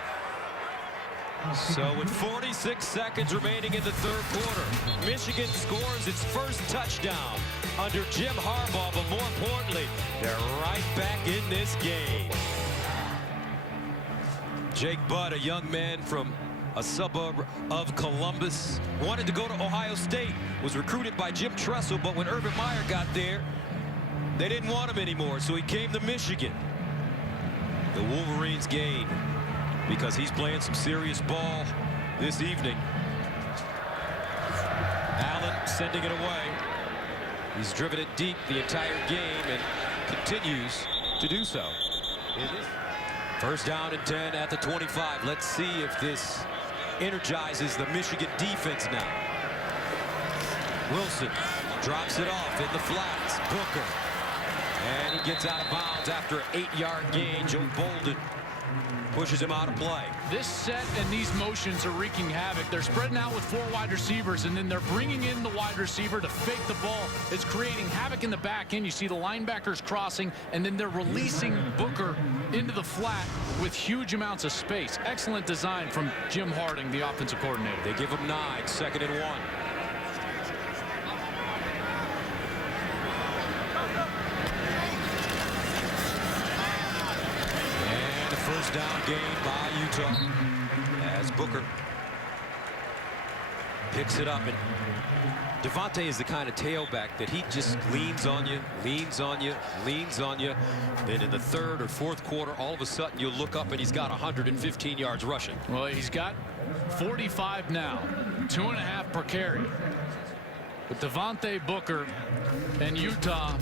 So with 46 seconds remaining in the 3rd quarter, Michigan scores its first touchdown under Jim Harbaugh, but more importantly, they're right back in this game. Jake Butt, a young man from a suburb of Columbus, wanted to go to Ohio State, was recruited by Jim Tressel, but when Urban Meyer got there, they didn't want him anymore, so he came to Michigan. The Wolverines gain because he's playing some serious ball this evening. Allen sending it away. He's driven it deep the entire game and continues to do so. First down and 10 at the 25. Let's see if this energizes the Michigan defense now. Wilson drops it off in the flats. Booker. And he gets out of bounds after an 8-yard gain. Joe Bolden pushes him out of play. This set and these motions are wreaking havoc. They're spreading out with 4 wide receivers, and then they're bringing in the wide receiver to fake the ball. It's creating havoc in the back end. You see the linebackers crossing, and then they're releasing Booker into the flat with huge amounts of space. Excellent design from Jim Harding, the offensive coordinator. They give him 9, 2nd and 1. First down gain by Utah as Booker picks it up. And Devontae is the kind of tailback that he just leans on you, leans on you, leans on you. Then in the 3rd or 4th quarter, all of a sudden you look up and he's got 115 yards rushing. Well, he's got 45 now, 2.5 per carry. With Devontae Booker and Utah,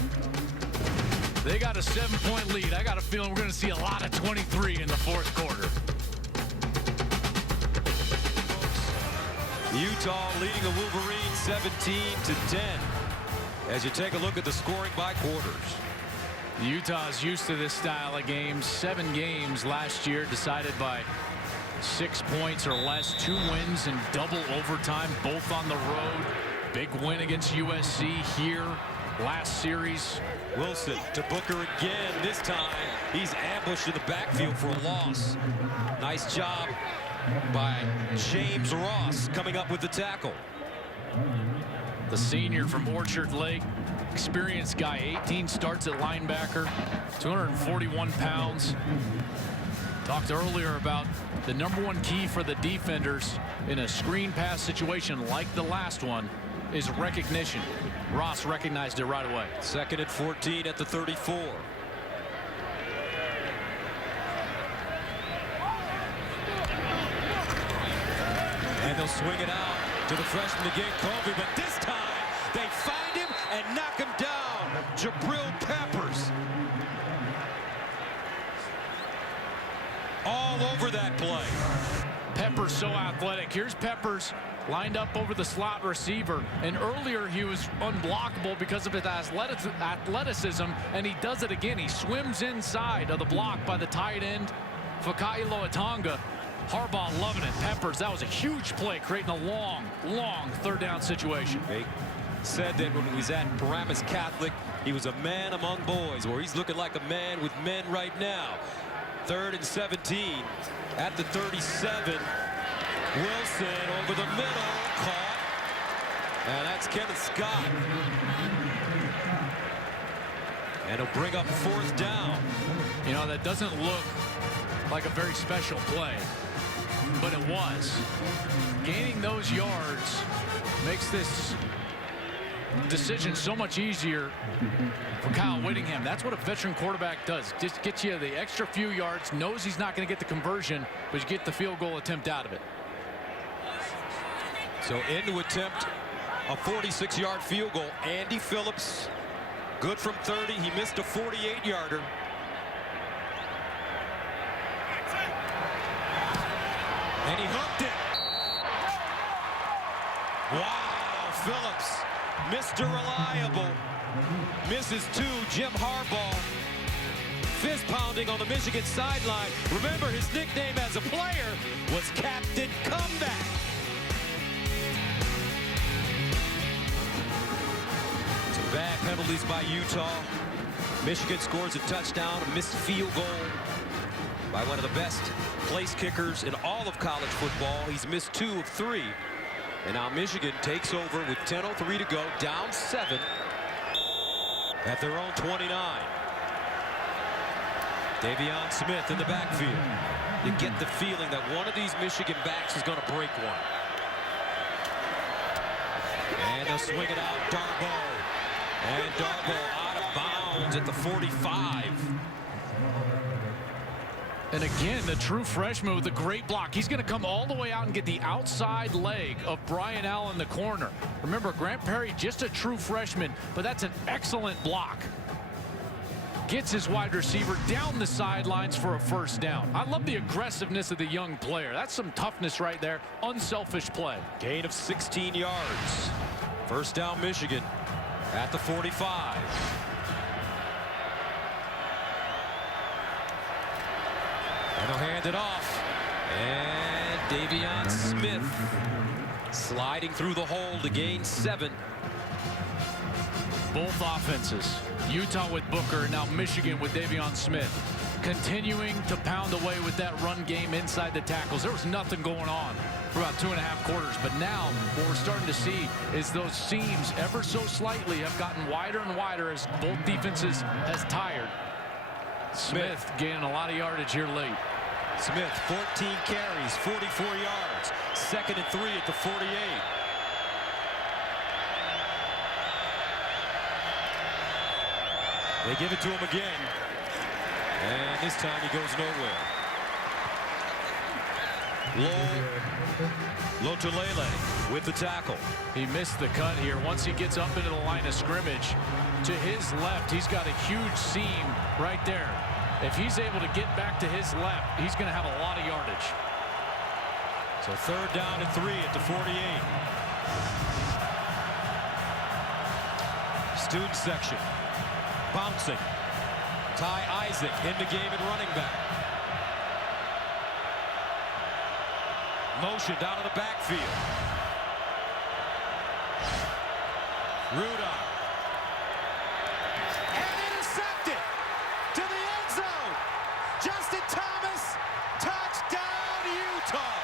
they got a 7-point lead. I got a feeling we're going to see a lot of 23 in the 4th quarter. Utah leading the Wolverines 17-10 as you take a look at the scoring by quarters. Utah's used to this style of games. 7 games last year decided by 6 points or less. 2 wins in double overtime, both on the road. Big win against USC here last series. Wilson to Booker again. This time he's ambushed in the backfield for a loss. Nice job by James Ross coming up with the tackle. The senior from Orchard Lake, experienced guy, 18 starts at linebacker, 241 pounds. Talked earlier about the #1 key for the defenders in a screen pass situation like the last one is recognition. Ross recognized it right away. 2nd and 14 at the 34. And they'll swing it out to the freshman again, Colby, but this time they find him and knock him down. Jabril Peppers. all over that play. Peppers so athletic. Here's Peppers lined up over the slot receiver, and earlier he was unblockable because of his athleticism, and he does it again. He swims inside of the block by the tight end, Fakai Loatonga. Harbaugh loving it. Peppers, that was a huge play, creating a long, long third down situation. They said that when he was at Paramus Catholic, he was a man among boys, where he's looking like a man with men right now. 3rd and 17 at the 37. Wilson over the middle, caught. And that's Kenneth Scott. And he'll bring up 4th down. You know, that doesn't look like a very special play, but it was. Gaining those yards makes this decision so much easier for Kyle Whittingham. That's what a veteran quarterback does. Just gets you the extra few yards, knows he's not going to get the conversion, but you get the field goal attempt out of it. So in to attempt a 46-yard field goal. Andy Phillips, good from 30. He missed a 48-yarder. And he hooked it. Wow, Phillips, Mr. Reliable, misses 2. Jim Harbaugh fist pounding on the Michigan sideline. Remember, his nickname as a player was Captain Comeback. Some bad penalties by Utah. Michigan scores a touchdown, a missed field goal by one of the best place kickers in all of college football. He's missed 2 of 3. And now Michigan takes over with 10:03 to go, down 7 at their own 29. Davion Smith in the backfield. You get the feeling that one of these Michigan backs is going to break one. And they'll swing it out, Darboh. And Darboh out of bounds at the 45. And again, the true freshman with a great block. He's going to come all the way out and get the outside leg of Brian Allen, the corner. Remember, Grant Perry, just a true freshman, but that's an excellent block. Gets his wide receiver down the sidelines for a 1st down. I love the aggressiveness of the young player. That's some toughness right there. Unselfish play. Gain of 16 yards. 1st down, Michigan at the 45. And they'll hand it off. And Davion Smith sliding through the hole to gain 7. Both offenses. Utah with Booker, now Michigan with Davion Smith. Continuing to pound away with that run game inside the tackles. There was nothing going on for about 2.5 quarters. But now what we're starting to see is those seams ever so slightly have gotten wider and wider as both defenses has tired. Smith gaining a lot of yardage here late. Smith, 14 carries, 44 yards. 2nd and 3 at the 48. They give it to him again. And this time he goes nowhere. Lotulelei with the tackle. He missed the cut here. Once he gets up into the line of scrimmage, to his left, he's got a huge seam right there. If he's able to get back to his left, he's going to have a lot of yardage. So 3rd down and 3 at the 48. Student section. Bouncing. Ty Isaac in the game at running back. Motion down to the backfield. Rudolph. And intercepted to the end zone. Justin Thomas, touchdown Utah.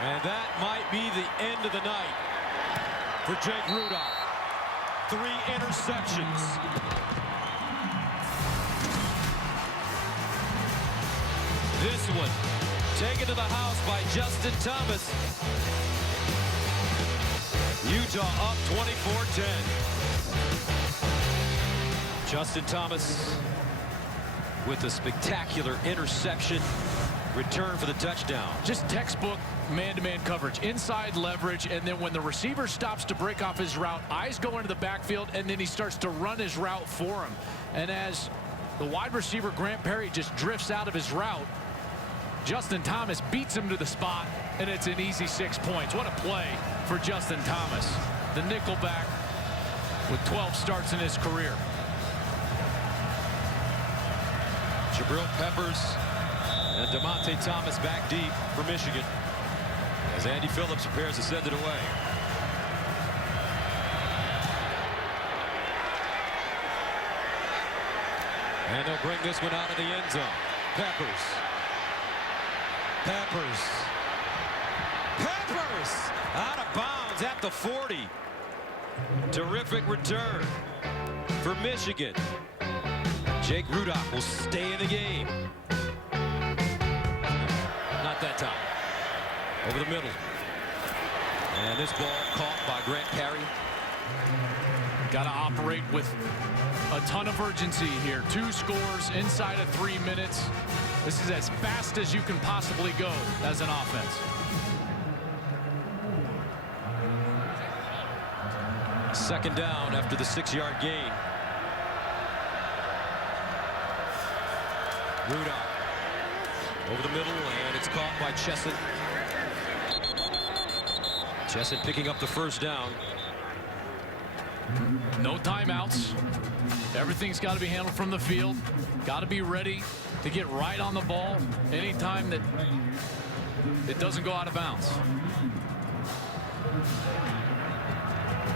And that might be the end of the night for Jake Rudolph. 3 interceptions. This one taken to the house by Justin Thomas. Utah up 24-10. Justin Thomas with a spectacular interception return for the touchdown. Just textbook man-to-man coverage, inside leverage, and then when the receiver stops to break off his route, eyes go into the backfield, and then he starts to run his route for him. And as the wide receiver Grant Perry just drifts out of his route, Justin Thomas beats him to the spot, and it's an easy 6 points. What a play for Justin Thomas, the nickelback with 12 starts in his career. Jabril Peppers and Devontae Thomas back deep for Michigan as Andy Phillips prepares to send it away. And they'll bring this one out of the end zone. Peppers. Out of bounds at the 40. Terrific return for Michigan. Jake Rudock will stay in the game. Not that time. Over the middle. And this ball caught by Grant Perry. Got to operate with a ton of urgency here. 2 scores inside of 3 minutes. This is as fast as you can possibly go as an offense. Second down after the 6-yard gain. Rudock over the middle, and it's caught by Chesson. Chesson picking up the first down. No timeouts. Everything's got to be handled from the field. Got to be ready to get right on the ball anytime that it doesn't go out of bounds.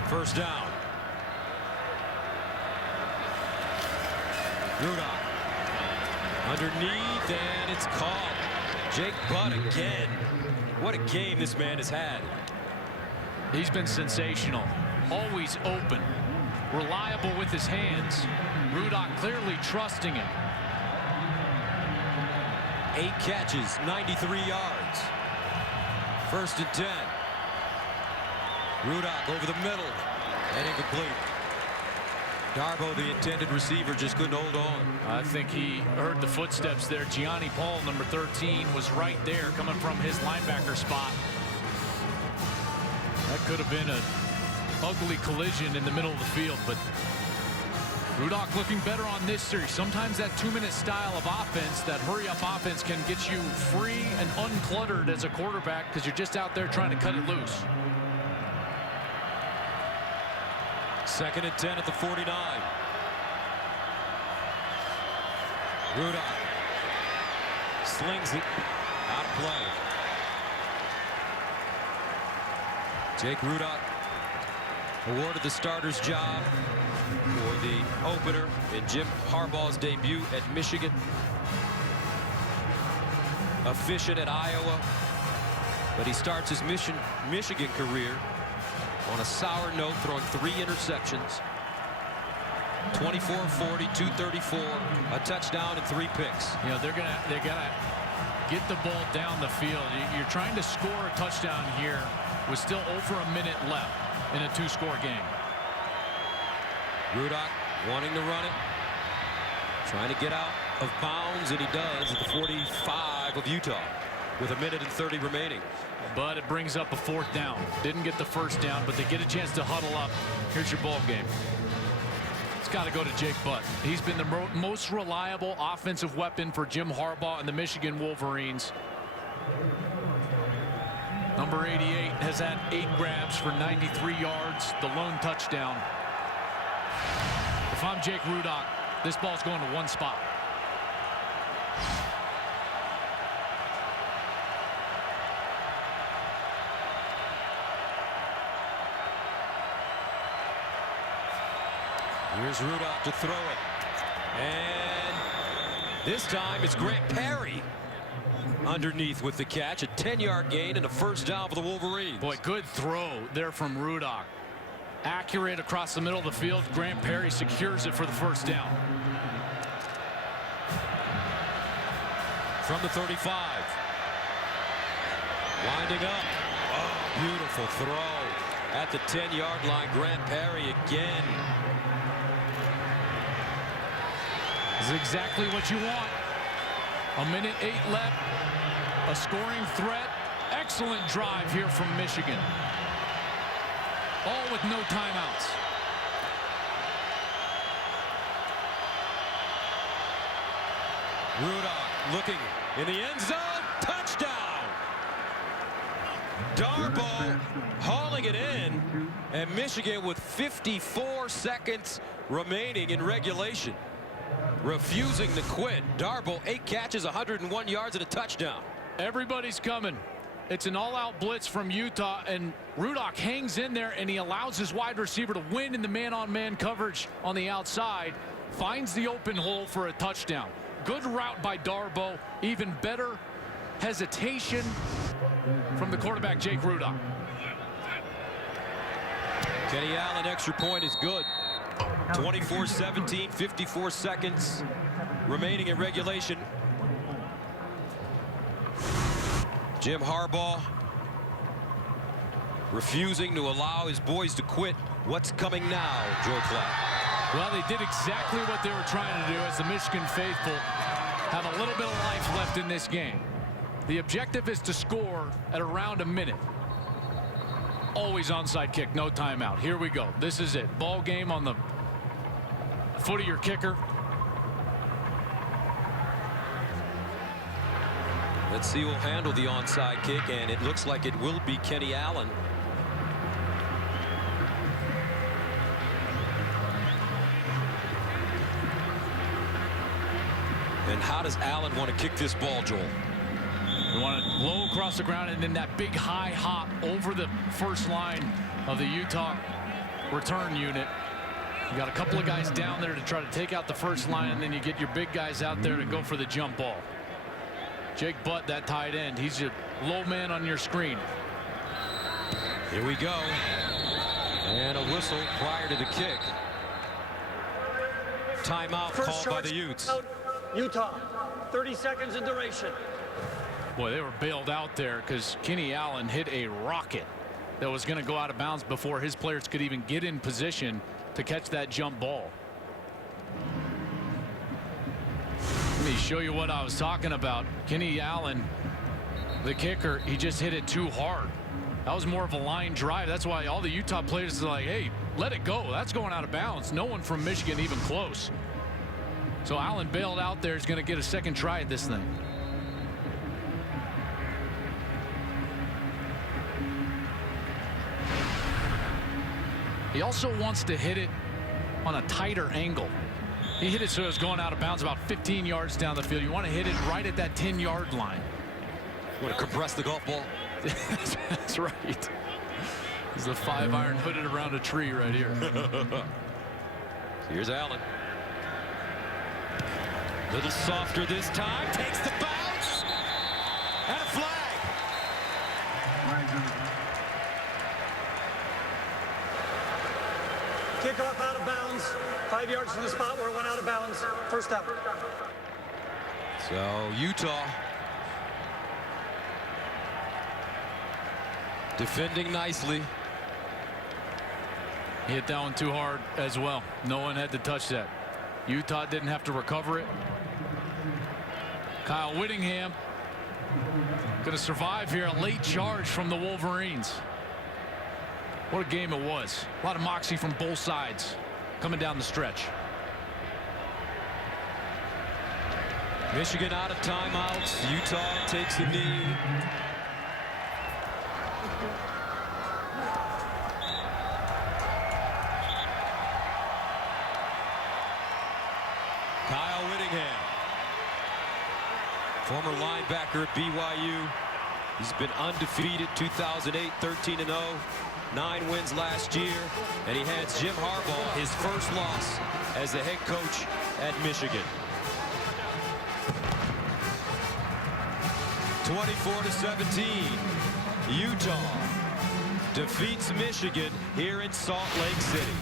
First down. Rudock underneath, and it's caught. Jake Butt again. What a game this man has had. He's been sensational. Always open. Reliable with his hands. Rudock clearly trusting him. 8 catches, 93 yards. First and 10. Rudock over the middle and incomplete. Darbo, the intended receiver, just couldn't hold on. I think he heard the footsteps there. Gianni Paul, number 13, was right there coming from his linebacker spot. That could have been an ugly collision in the middle of the field, but Rudock looking better on this series. Sometimes that 2-minute style of offense, that hurry-up offense, can get you free and uncluttered as a quarterback because you're just out there trying to cut it loose. Second and 10 at the 49. Rudock slings it out of play. Jake Rudock awarded the starter's job for the opener in Jim Harbaugh's debut at Michigan. Efficient at Iowa, but he starts his Michigan career on a sour note, throwing 3 interceptions. 24-40, 234, a touchdown and 3 picks. You know, they're gonna get the ball down the field. You're trying to score a touchdown here with still over a minute left in a 2-score game. Rudock wanting to run it, trying to get out of bounds, and he does at the 45 of Utah with 1:30 remaining. But it brings up a 4th down. Didn't get the first down, but they get a chance to huddle up. Here's your ball game. It's got to go to Jake Butt. He's been the most reliable offensive weapon for Jim Harbaugh and the Michigan Wolverines. Number 88 has had 8 grabs for 93 yards, the lone touchdown. If I'm Jake Rudock, this ball's going to one spot. Here's Rudock to throw it. And this time it's Grant Perry underneath with the catch. A 10-yard gain and a first down for the Wolverines. Boy, good throw there from Rudock. Accurate across the middle of the field. Grant Perry secures it for the first down. from the 35. Winding up. Oh, beautiful throw at the 10-yard line. Grant Perry again. This is exactly what you want. 1:08 left. A scoring threat. Excellent drive here from Michigan. All with no timeouts. Rudock looking in the end zone. Touchdown. Darboh hauling it in, and Michigan with 54 seconds remaining in regulation, refusing to quit. Darboh, 8 catches, 101 yards, and a touchdown. Everybody's coming. It's an all-out blitz from Utah, and Rudock hangs in there, and he allows his wide receiver to win in the man-on-man coverage on the outside, finds the open hole for a touchdown. Good route by Darboh. Even better hesitation from the quarterback, Jake Rudock. Kenny Allen, extra point is good. 24-17, 54 seconds remaining in regulation. Jim Harbaugh refusing to allow his boys to quit. What's coming now, Joe Clapp? Well, they did exactly what they were trying to do as the Michigan faithful have a little bit of life left in this game. The objective is to score at around a minute. Always onside kick, no timeout. Here we go. This is it. Ball game on the foot of your kicker. Let's see who'll handle the onside kick, and it looks like it will be Kenny Allen. And how does Allen want to kick this ball, Joel? You want it low across the ground, and then that big high hop over the first line of the Utah return unit. You got a couple of guys down there to try to take out the first line, and then you get your big guys out there to go for the jump ball. Jake Butt, that tight end, he's your low man on your screen. Here we go. And a whistle prior to the kick. Timeout called by the Utes. Utah, 30 seconds in duration. Boy, they were bailed out there because Kenny Allen hit a rocket that was going to go out of bounds before his players could even get in position to catch that jump ball. Let me show you what I was talking about. Kenny Allen, the kicker, he just hit it too hard. That was more of a line drive. That's why all the Utah players are like, hey, let it go. That's going out of bounds. No one from Michigan even close. So Allen bailed out there. Is going to get a second try at this thing. He also wants to hit it on a tighter angle. He hit it so it was going out of bounds about 15 yards down the field. You want to hit it right at that 10-yard line. You want to compress the golf ball? That's right. There's the 5-iron hooded around a tree right here. Here's Allen. Little softer this time. Takes the bounce. And a flag. Kickoff out of bounds. 5 yards from the spot where it went out of bounds. First down. So Utah defending nicely. He hit that one too hard as well. No one had to touch that. Utah didn't have to recover it. Kyle Whittingham going to survive here. A late charge from the Wolverines. What a game it was. A lot of moxie from both sides coming down the stretch. Michigan out of timeouts. Utah takes a knee. Kyle Whittingham, former linebacker at BYU. He's been undefeated 2008, 13-0, 9 wins last year, and he hands Jim Harbaugh his first loss as the head coach at Michigan. 24-17, Utah defeats Michigan here in Salt Lake City.